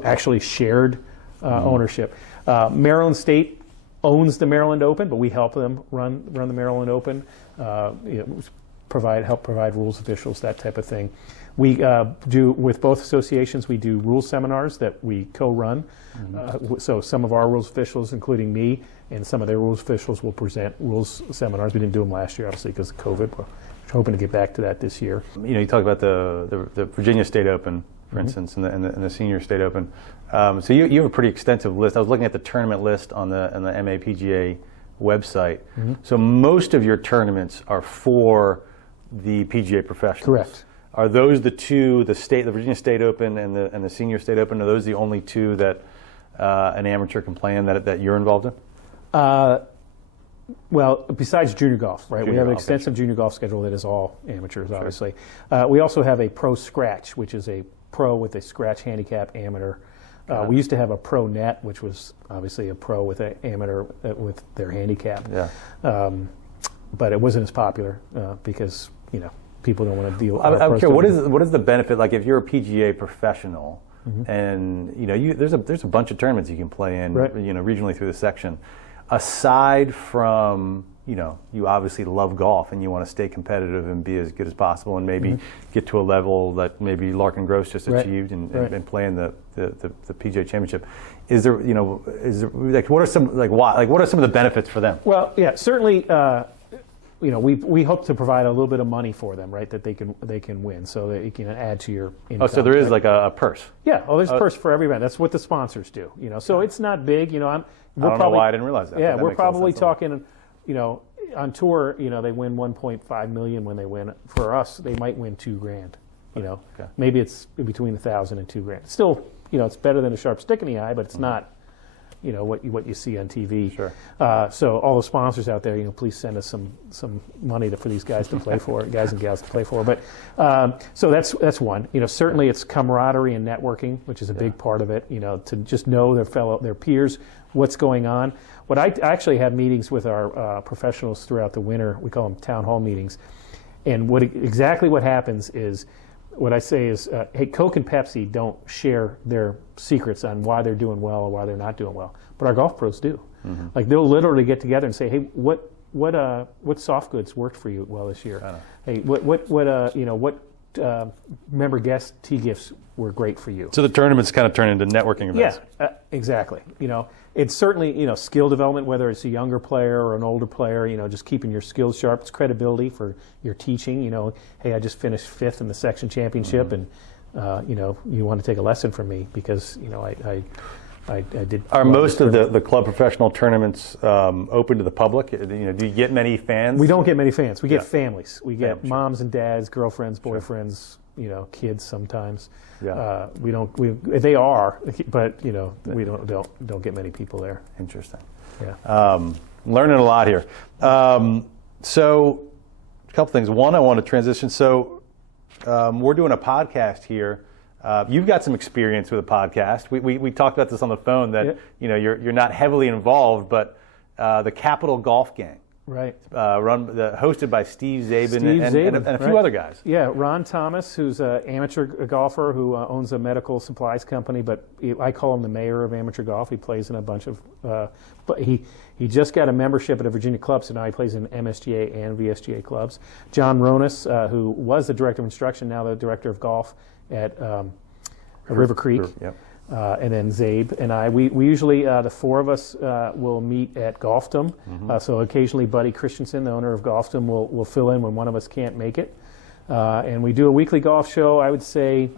actually shared ownership. Maryland State owns the Maryland Open, but we help them run the Maryland Open. Help provide rules officials, that type of thing. We do, with both associations, we do rules seminars that we co-run. So some of our rules officials, including me, and some of their rules officials will present rules seminars. We didn't do them last year, obviously, because of COVID. We're hoping to get back to that this year. You talk about the Virginia State Open, for instance, and the Senior State Open. So you have a pretty extensive list. I was looking at the tournament list on the MAPGA website. So most of your tournaments are for the PGA professionals. Correct. Are those the two, the Virginia State Open and the Senior State Open? Are those the only two that an amateur can play in that you're involved in? Well, besides junior golf, right? We have an extensive junior golf schedule that is all amateurs, obviously. We also have a pro scratch, which is a pro with a scratch handicap amateur. We used to have a pro net, which was obviously a pro with an amateur with their handicap. But it wasn't as popular because people don't want to deal. I'm curious, what is the benefit? Like if you're a PGA professional, and there's a bunch of tournaments you can play in, regionally through the section. Aside from you obviously love golf and you want to stay competitive and be as good as possible and maybe get to a level that maybe Larkin Gross just achieved and play in the PGA Championship. Is there what are some what are some of the benefits for them? Well, yeah, certainly. We hope to provide a little bit of money for them, right? That they can win, so that you can add to your income. Oh, so there is like a purse. Yeah. Oh, there's a purse for every event. That's what the sponsors do. So it's not big. I don't know why I didn't realize that. Yeah, we're probably talking. On tour, they win 1.5 million when they win. For us, they might win $2,000. Maybe it's between $1,000 and $2,000. Still, it's better than a sharp stick in the eye, but it's not. What you see on TV. Sure. So all the sponsors out there, please send us some money for these guys to play for, guys and gals to play for. But so that's one. Certainly it's camaraderie and networking, which is a big part of it. To just know their peers, what's going on. What I actually have meetings with our professionals throughout the winter. We call them town hall meetings, and exactly what happens is. What I say is, hey, Coke and Pepsi don't share their secrets on why they're doing well or why they're not doing well, but our golf pros do. Like they'll literally get together and say, hey, what soft goods worked for you well this year? Hey, what member guest tee gifts were great for you? So the tournaments kind of turn into networking events. Yeah, exactly. It's certainly skill development, whether it's a younger player or an older player. Just keeping your skills sharp. It's credibility for your teaching. Hey, I just finished 5th in the section championship, and you want to take a lesson from me because I did. Are most of the club professional tournaments open to the public? Do you get many fans? We don't get many fans. We get families. We get moms and dads, girlfriends, boyfriends. Kids sometimes. Yeah. We don't. They are, but we don't get many people there. Interesting. Yeah. Learning a lot here. So, a couple things. One, I want to transition. So, we're doing a podcast here. You've got some experience with a podcast. We talked about this on the phone that you're not heavily involved, but the Capital Golf Gang. Right. Hosted by Steve Zabin and a few other guys. Yeah, Ron Thomas, who's an amateur golfer who owns a medical supplies company, but I call him the mayor of amateur golf. He plays in a bunch of, but he just got a membership at a Virginia club, so now he plays in MSGA and VSGA clubs. John Ronas, who was the director of instruction, now the director of golf at River Creek. Yep. And then Zabe and I, we usually, the four of us will meet at Golfdom. So occasionally Buddy Christensen, the owner of Golfdom, will fill in when one of us can't make it. And we do a weekly golf show, I would say,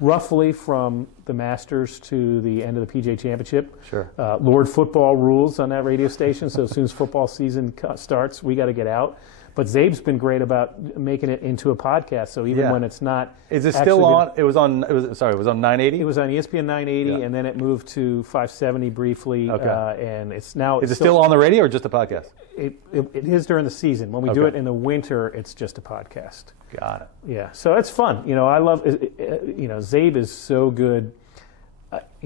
roughly from the Masters to the end of the PGA Championship. Sure. Lord Football rules on that radio station, so as soon as football season starts, we got to get out. But Zabe's been great about making it into a podcast. So even when it's not, is it still on? It was on 980. It was on ESPN 980, and then it moved to 570 briefly. Okay. And it's now. Is it still on the radio or just a podcast? It is during the season. When we do it in the winter, it's just a podcast. Got it. Yeah, so it's fun. I love. Zabe is so good.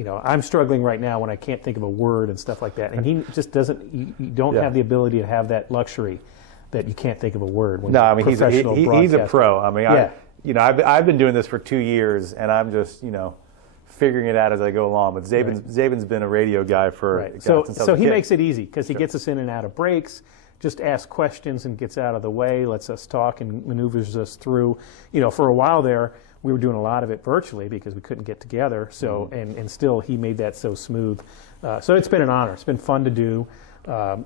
I'm struggling right now when I can't think of a word and stuff like that. And he just doesn't. You don't have the ability to have that luxury that you can't think of a word. When he's a pro. I mean, I've been doing this for 2 years, and I'm just figuring it out as I go along. But Zabin's been a radio guy for so he makes it easy because he gets us in and out of breaks. Just asks questions and gets out of the way, lets us talk and maneuvers us through. For a while there, we were doing a lot of it virtually because we couldn't get together. So and still he made that so smooth. So it's been an honor. It's been fun to do.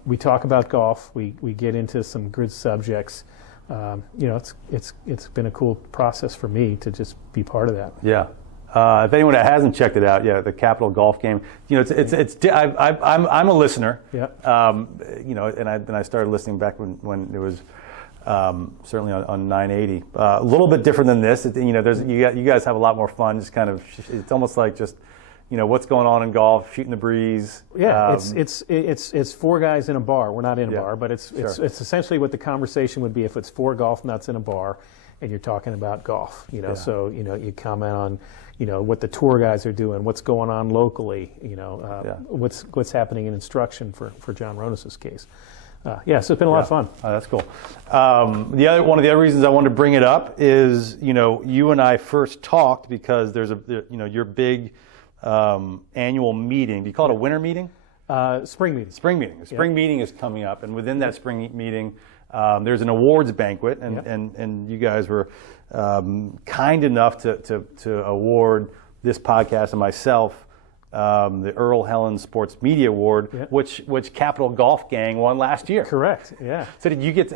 We talk about golf. We get into some good subjects. It's been a cool process for me to just be part of that. Yeah. If anyone that hasn't checked it out, the Capital Golf Game. I'm a listener. Yeah. And I started listening back when it was certainly on 980. A little bit different than this. You guys have a lot more fun. Just kind of, it's almost like just what's going on in golf, shooting the breeze. Yeah, it's four guys in a bar. We're not in a bar, but it's essentially what the conversation would be if it's four golf nuts in a bar, and you're talking about golf. So you comment on what the tour guys are doing, what's going on locally. What's happening in instruction for John Ronis's case. So it's been a lot of fun. Oh, that's cool. One of the other reasons I wanted to bring it up is you and I first talked because there's your big annual meeting. Do you call it a winter meeting? Spring meeting. Spring meeting. The spring meeting is coming up, and within that spring meeting, there's an awards banquet, and you guys were kind enough to award this podcast and myself the Earl Helen Sports Media Award, which Capital Golf Gang won last year. Correct. Yeah. So did you get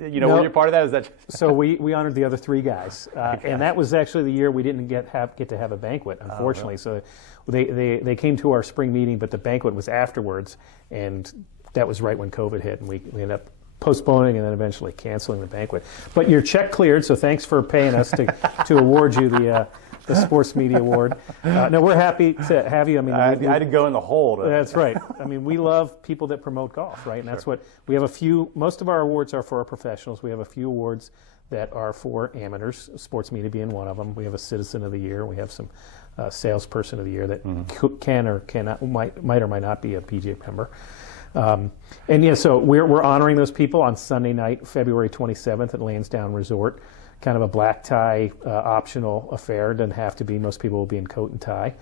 No. were you part of that? Is that so we honored the other three guys, and that was actually the year we didn't get to have a banquet, unfortunately. So they came to our spring meeting, but the banquet was afterwards, and that was right when COVID hit, and we ended up postponing and then eventually canceling the banquet. But your check cleared, so thanks for paying us to award you the Sports Media Award. No, we're happy to have you. I mean, I had to go in the hole. That's right. I mean, we love people that promote golf, right? And that's what we have. Most of our awards are for our professionals. We have a few awards that are for amateurs, sports media being one of them. We have a Citizen of the Year. We have some Salesperson of the Year that can or cannot, might or might not be a PGA member. So we're honoring those people on Sunday night, February 27th at Lansdowne Resort. Kind of a black tie optional affair. It doesn't have to be. Most people will be in coat and tie.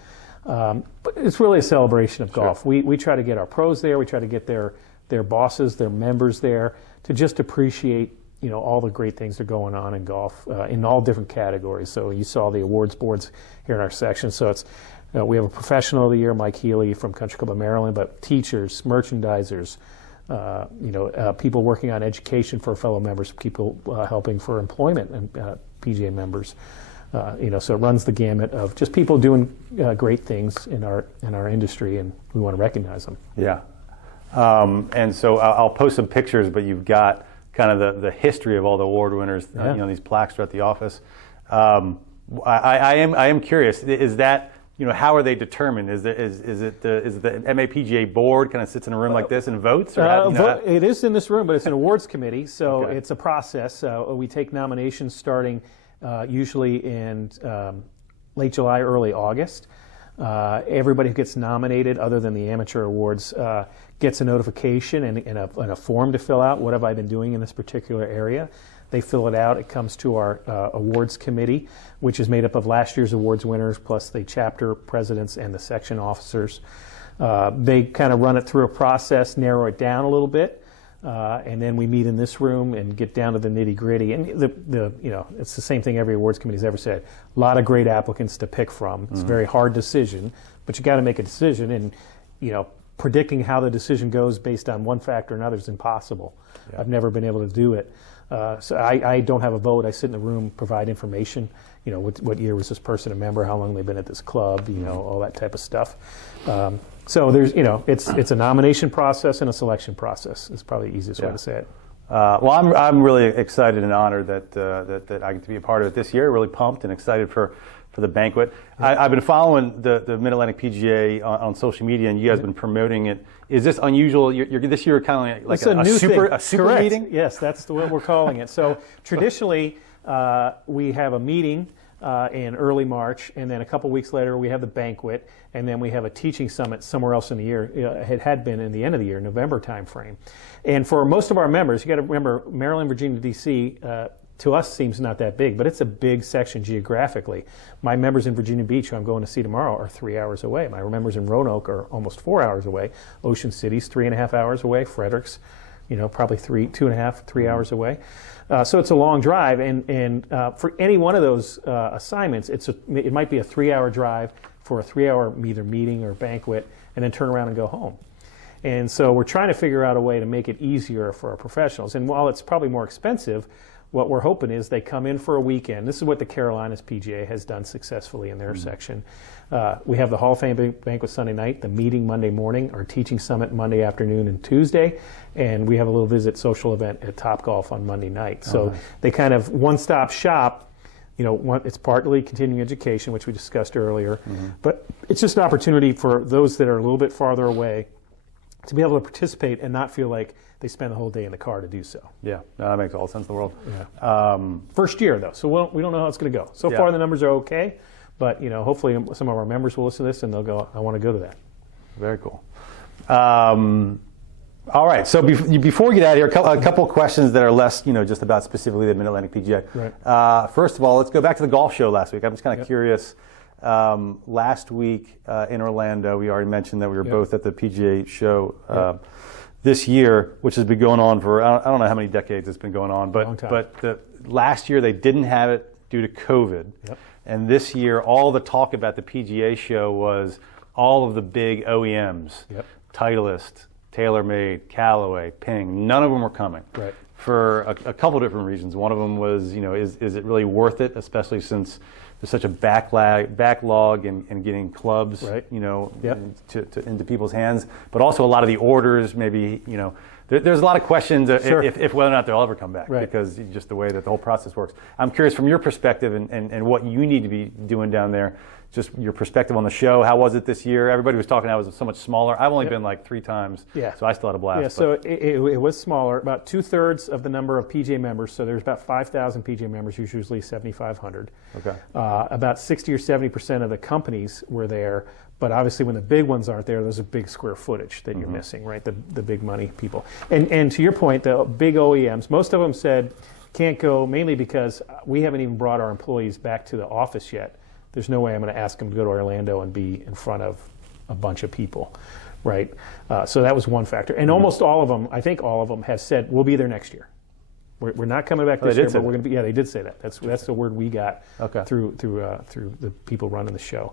But it's really a celebration of golf. We try to get our pros there. We try to get their bosses, their members there to just appreciate all the great things that are going on in golf in all different categories. So you saw the awards boards here in our section. So it's we have a Professional of the Year, Mike Healy from Country Club of Maryland, but teachers, merchandisers, people working on education for fellow members, people helping for employment and PGA members. So it runs the gamut of just people doing great things in our industry, and we want to recognize them. Yeah. And so I'll post some pictures, but you've got kind of the history of all the award winners, these plaques throughout the office. I am curious, is that, how are they determined? Is it the MAPGA board kind of sits in a room like this and votes? Or it is in this room, but it's an awards committee, so it's a process. We take nominations starting usually in late July, early August. Everybody who gets nominated, other than the amateur awards, gets a notification and a form to fill out. What have I been doing in this particular area? They fill it out. It comes to our awards committee, which is made up of last year's awards winners, plus the chapter presidents and the section officers. They kind of run it through a process, narrow it down a little bit, and then we meet in this room and get down to the nitty gritty. And it's the same thing every awards committee's ever said. A lot of great applicants to pick from. It's a very hard decision, but you got to make a decision. And predicting how the decision goes based on one factor or another is impossible. Yeah. I've never been able to do it. So I don't have a vote. I sit in the room, provide information. What year was this person a member? How long they've been at this club? All that type of stuff. So there's, it's a nomination process and a selection process. It's probably the easiest way to say it. Well, I'm really excited and honored that I get to be a part of it this year. Really pumped and excited for the banquet. I've been following the MidAtlantic PGA on social media, and you guys have been promoting it. Is this unusual? You're this year kind of like it's a new super thing. a super Correct. meeting? Yes, that's what we're calling it. So traditionally, we have a meeting in early March, and then a couple weeks later we have the banquet, and then we have a teaching summit somewhere else in the year. It had been in the end of the year, November timeframe. And for most of our members, you got to remember, Maryland, Virginia, D.C., to us seems not that big, but it's a big section geographically. My members in Virginia Beach, who I'm going to see tomorrow, are 3 hours away. My members in Roanoke are almost 4 hours away. Ocean City's 3.5 hours away. Frederick's, probably 2.5, 3 hours away. So it's a long drive, and for any one of those assignments, it might be a 3-hour drive for a 3-hour either meeting or banquet, and then turn around and go home. And so we're trying to figure out a way to make it easier for our professionals. And while it's probably more expensive, what we're hoping is they come in for a weekend. This is what the Carolinas PGA has done successfully in their section. We have the Hall of Fame banquet Sunday night, the meeting Monday morning, our teaching summit Monday afternoon and Tuesday, and we have a little visit social event at Topgolf on Monday night. So nice. They kind of one-stop shop. It's partly continuing education, which we discussed earlier, but it's just an opportunity for those that are a little bit farther away to be able to participate and not feel like they spend the whole day in the car to do so. Yeah, that makes all the sense in the world. Yeah. First year, though, so we don't know how it's going to go. So far, the numbers are okay, but hopefully some of our members will listen to this and they'll go, I want to go to that. Very cool. All right, so before we get out of here, a couple of questions that are less, just about specifically the MidAtlantic PGA. Right. First of all, let's go back to the golf show last week. I'm just kind of curious. Last week in Orlando, we already mentioned that we were both at the PGA Show this year, which has been going on for, I don't know how many decades it's been going on, but last year they didn't have it due to COVID. Yep. And this year, all the talk about the PGA Show was all of the big OEMs, Titleist, TaylorMade, Callaway, Ping, none of them were coming. Right. For a couple of different reasons. One of them was, is it really worth it, especially since there's such a backlog in getting clubs, into people's hands. But also a lot of the orders, maybe, there's a lot of questions if whether or not they'll ever come back, because just the way that the whole process works. I'm curious from your perspective and what you need to be doing down there, just your perspective on the show. How was it this year? Everybody was talking how it was so much smaller. I've only been like 3 times, so I still had a blast. Yeah, so it was smaller, about 2/3 of the number of PGA members. So there's about 5,000 PGA members, usually 7,500. Okay. About 60 or 70% of the companies were there, but obviously when the big ones aren't there, there's a big square footage that you're missing, right? The big money people. And to your point, the big OEMs, most of them said can't go, mainly because we haven't even brought our employees back to the office yet. There's no way I'm going to ask them to go to Orlando and be in front of a bunch of people, right? So that was one factor. And almost all of them, I think all of them, have said, we'll be there next year. We're not coming back this year, but we're going to be. Yeah, they did say that. That's the word we got through the people running the show.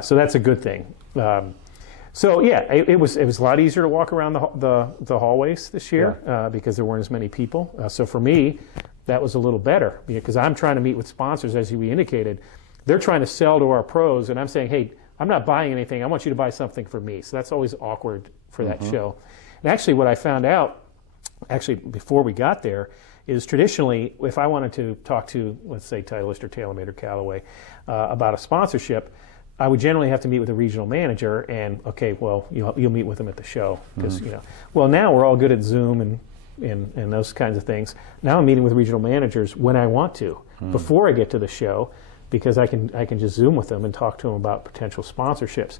So that's a good thing. It was a lot easier to walk around the hallways this year because there weren't as many people. So for me, that was a little better because I'm trying to meet with sponsors, as we indicated. They're trying to sell to our pros, and I'm saying, hey, I'm not buying anything. I want you to buy something for me. So that's always awkward for that show. And actually, what I found out, before we got there, is traditionally, if I wanted to talk to, let's say, Titleist or TaylorMade or Callaway about a sponsorship, I would generally have to meet with a regional manager, and you'll meet with them at the show because Well, now we're all good at Zoom and those kinds of things. Now I'm meeting with regional managers when I want to, before I get to the show, because I can just Zoom with them and talk to them about potential sponsorships.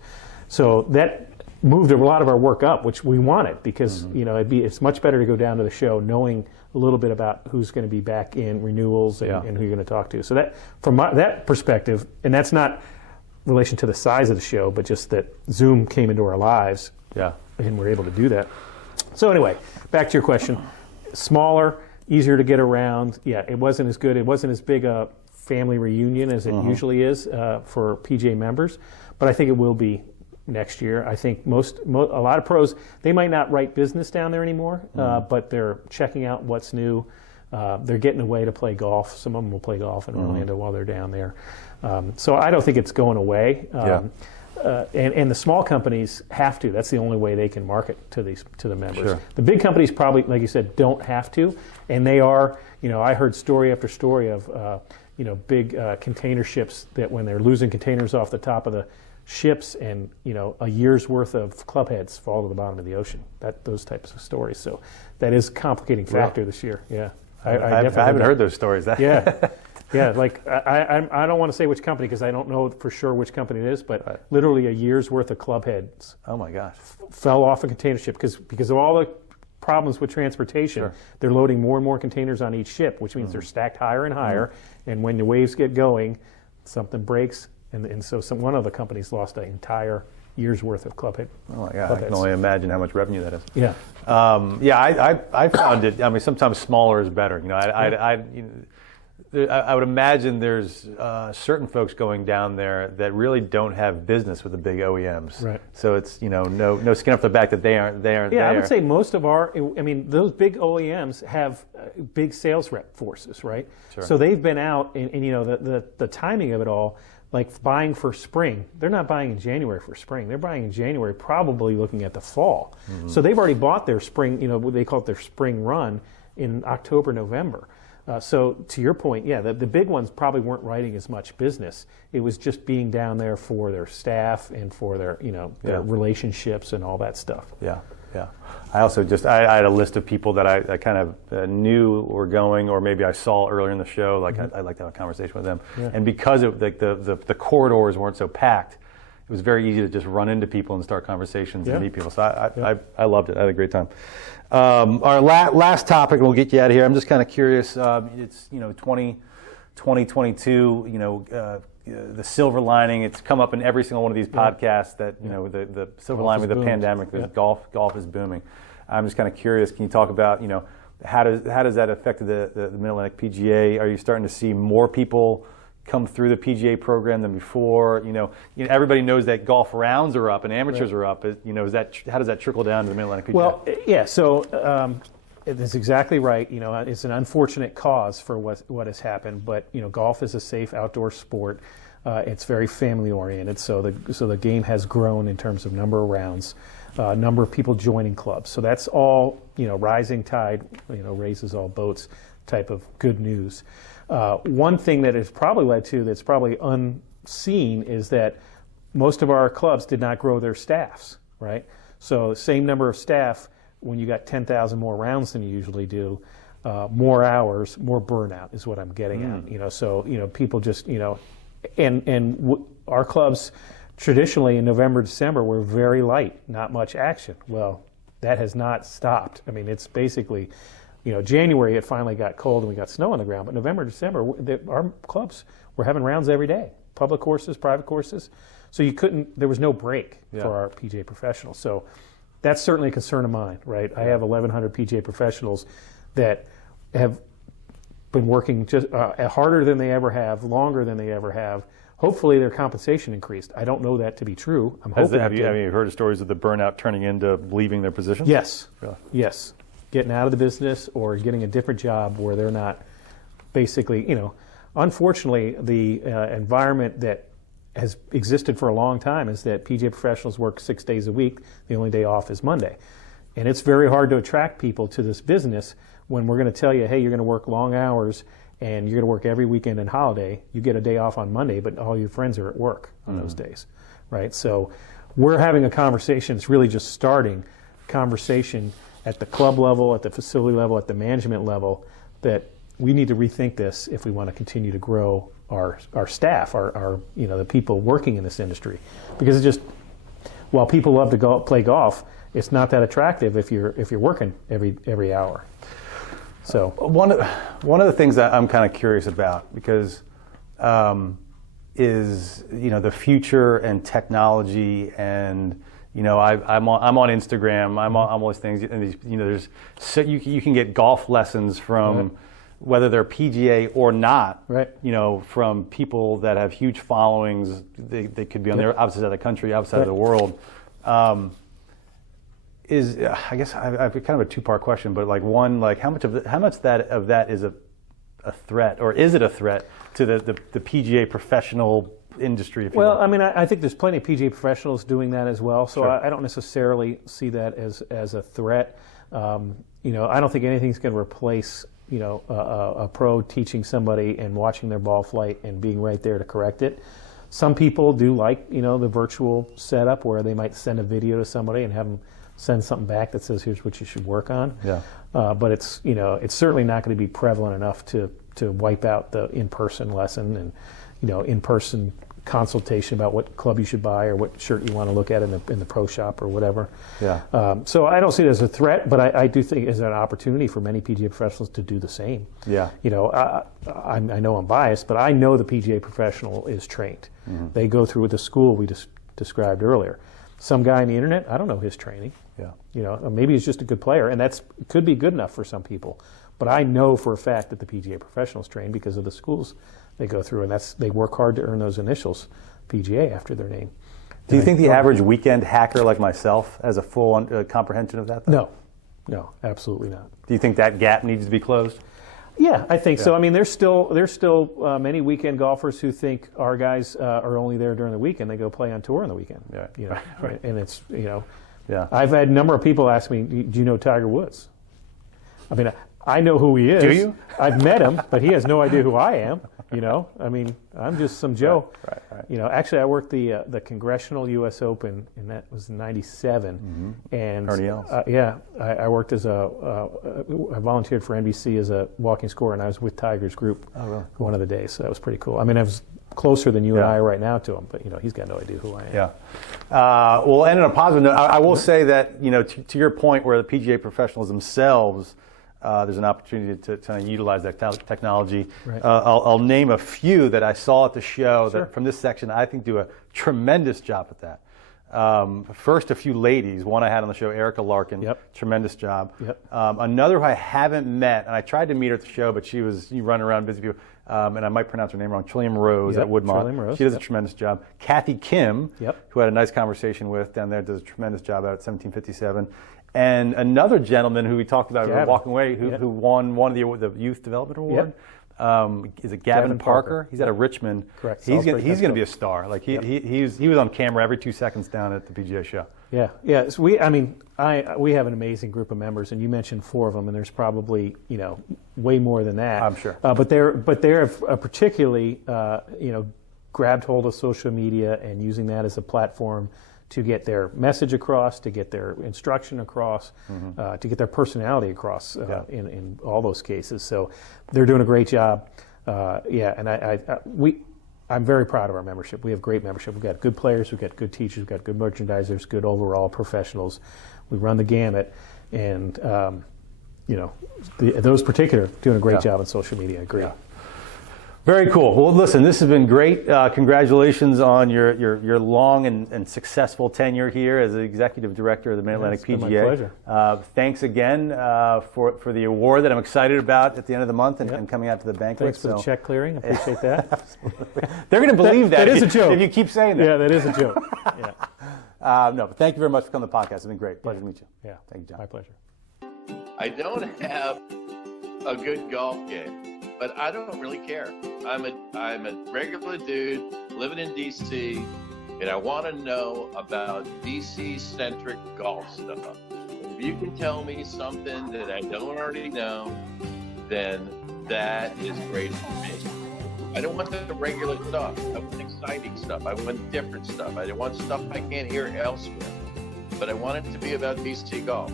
So that moved a lot of our work up, which we wanted, because it's much better to go down to the show knowing a little bit about who's going to be back in renewals and who you're going to talk to. So that, from that perspective, and that's not relation to the size of the show, but just that Zoom came into our lives, and we're able to do that. So anyway, back to your question: smaller, easier to get around. Yeah, it wasn't as good. It wasn't as big a family reunion as it usually is for PGA members, but I think it will be next year. I think a lot of pros, they might not write business down there anymore, but they're checking out what's new. They're getting away to play golf. Some of them will play golf in Orlando while they're down there. So I don't think it's going away. and the small companies have to. That's the only way they can market to the members. Sure. The big companies probably, like you said, don't have to, and they are. I heard story after story of big container ships that when they're losing containers off the top of the ships, and a year's worth of club heads fall to the bottom of the ocean. Those types of stories. So that is a complicating factor this year. Yeah, I haven't heard those stories. Yeah. Yeah, like I don't want to say which company because I don't know for sure which company it is, but literally a year's worth of club heads. Oh my gosh! Fell off a container ship because of all the problems with transportation. Sure. They're loading more and more containers on each ship, which means they're stacked higher and higher. And when the waves get going, something breaks, and so one of the companies lost an entire year's worth of club head. Oh my God! I can only imagine how much revenue that is. Yeah. I found it. I mean, sometimes smaller is better. I would imagine there's certain folks going down there that really don't have business with the big OEMs. Right. So it's no skin off the back that they aren't there. Yeah, I would say most of those big OEMs have big sales rep forces, right? Sure. So they've been out, and the timing of it all, like buying for spring. They're not buying in January for spring. They're buying in January, probably looking at the fall. So they've already bought their spring. They call it their spring run in October, November. So to your point, the big ones probably weren't writing as much business. It was just being down there for their staff and for their their relationships and all that stuff. Yeah. I also I had a list of people that I kind of knew were going, or maybe I saw earlier in the show. Like I'd like to have a conversation with them. Yeah. And because the corridors weren't so packed, it was very easy to just run into people and start conversations and meet people. So I loved it. I had a great time. Our last topic, and we'll get you out of here. I'm just kind of curious. It's 2022. The silver lining. It's come up in every single one of these podcasts that the silver lining with the pandemic. Golf is booming. I'm just kind of curious. Can you talk about how does that affect the MidAtlantic PGA? Are you starting to see more people come through the PGA program than before? Everybody knows that golf rounds are up and amateurs are up. How does that trickle down to the MidAtlantic PGA? Well, yeah. So that's exactly right. It's an unfortunate cause for what has happened, but golf is a safe outdoor sport. It's very family oriented, so the game has grown in terms of number of rounds, number of people joining clubs. So that's all rising tide raises all boats type of good news. One thing that it's probably led to that's probably unseen is that most of our clubs did not grow their staffs, right? So same number of staff, when you got 10,000 more rounds than you usually do, more hours, more burnout is what I'm getting at. So people just our clubs traditionally in November, December were very light, not much action. Well, that has not stopped. I mean, it's basically, January it finally got cold and we got snow on the ground, but November, December, our clubs were having rounds every day, public courses, private courses. So there was no break for our PGA professionals. So that's certainly a concern of mine, right? I have 1,100 PGA professionals that have been working just harder than they ever have, longer than they ever have. Hopefully their compensation increased. I don't know that to be true. I'm hoping. Have you heard of stories of the burnout turning into leaving their positions? Yes. Really? Yes. Getting out of the business or getting a different job where they're not basically, unfortunately, the environment that has existed for a long time is that PGA professionals work 6 days a week. The only day off is Monday. And it's very hard to attract people to this business when we're going to tell you, hey, you're going to work long hours and you're going to work every weekend and holiday. You get a day off on Monday, but all your friends are at work on those days, right? So we're having a conversation. It's really just starting conversation at the club level, at the facility level, at the management level, that we need to rethink this if we want to continue to grow our staff, our the people working in this industry, because it's just, while people love to play golf, it's not that attractive if you're working every hour. So one of the things that I'm kind of curious about, because is the future and technology, and I'm on Instagram, I'm on all these things, and there's you can get golf lessons from whether they're PGA or not, right? From people that have huge followings. They could be on their opposite side of the country, opposite side of the world. I guess I have kind of a two-part question, but how much of that is a threat, or is it a threat to the PGA professional industry. If you Well, will. I mean, I think there's plenty of PGA professionals doing that as well, so Sure. I don't necessarily see that as a threat. I don't think anything's going to replace, a pro teaching somebody and watching their ball flight and being right there to correct it. Some people do like, the virtual setup where they might send a video to somebody and have them send something back that says, here's what you should work on. Yeah. But it's certainly not going to be prevalent enough to wipe out the in-person lesson and, in-person consultation about what club you should buy or what shirt you want to look at in the pro shop or whatever. Yeah. So I don't see it as a threat, but I do think it's an opportunity for many PGA professionals to do the same. Yeah. I know I'm biased, but I know the PGA professional is trained. Mm-hmm. They go through the school we just described earlier. Some guy on the internet, I don't know his training. Yeah. Maybe he's just a good player, and could be good enough for some people. But I know for a fact that the PGA professionals train because of the schools they go through, and they work hard to earn those initials, PGA, after their name. Do you think the average weekend hacker like myself has a full comprehension of that, though? No, absolutely not. Do you think that gap needs to be closed? Yeah, I think so. I mean, there's still many weekend golfers who think our guys are only there during the weekend. They go play on tour on the weekend. Yeah. Right. And it's Yeah. I've had a number of people ask me, "Do you know Tiger Woods?" I mean, I know who he is. Do you? I've met him, but he has no idea who I am. I mean, I'm just some Joe. Right. Actually, I worked the Congressional U.S. Open, and that was '97. Mm-hmm. And Ernie Els. I worked as I volunteered for NBC as a walking scorer, and I was with Tiger's group one of the days. So that was pretty cool. I mean, I was closer than you and I are right now to him, but he's got no idea who I am. Yeah. Well, and on a positive note, I will say that to your point, where the PGA professionals themselves, there's an opportunity to kind of utilize that technology. Right. I'll name a few that I saw at the show Sure. that from this section I think do a tremendous job at that. First, a few ladies. One I had on the show, Erica Larkin. Yep. Tremendous job. Yep. Another who I haven't met, and I tried to meet her at the show, but she was running around busy people. And I might pronounce her name wrong. Trillium Rose Yep, at Woodmont. Trillium Rose, She does a yep. tremendous job. Kathy Kim, Yep. who I had a nice conversation with down there, does a tremendous job out at 1757. And another gentleman who we talked about Gavin. walking away, who Yep. won one of the Youth Development Award. Is it Gavin Parker? He's out of Richmond. Correct. He's Salisbury, going to be a Pennsylvania. star. Like he was on camera every 2 seconds down at the PGA Show. Yeah. So we have an amazing group of members, and you mentioned 4 of them, and there's probably way more than that. I'm sure. But they're particularly grabbed hold of social media and using that as a platform to get their message across, to get their instruction across, to get their personality across in all those cases. So they're doing a great job. And I'm very proud of our membership. We have great membership. We've got good players, we've got good teachers, we've got good merchandisers, good overall professionals. We run the gamut, and those particular doing a great job on social media. I agree. Yeah. Very cool. Well, listen, this has been great. Congratulations on your long and successful tenure here as the executive director of the MidAtlantic It's been PGA. my pleasure. Thanks again for the award that I'm excited about at the end of the month and coming out to the banquet. Thanks for the check clearing. I appreciate that. They're going to believe that. That is a joke. If you keep saying that. Yeah, that is a joke. Yeah. No, but thank you very much for coming to the podcast. It's been great. Pleasure to meet you. Yeah. Thank you, John. My pleasure. I don't have a good golf game, but I don't really care. I'm a regular dude living in DC, and I want to know about DC-centric golf stuff. If you can tell me something that I don't already know, then that is great for me. I don't want the regular stuff. I want exciting stuff. I want different stuff. I want stuff I can't hear elsewhere. But I want it to be about DC golf.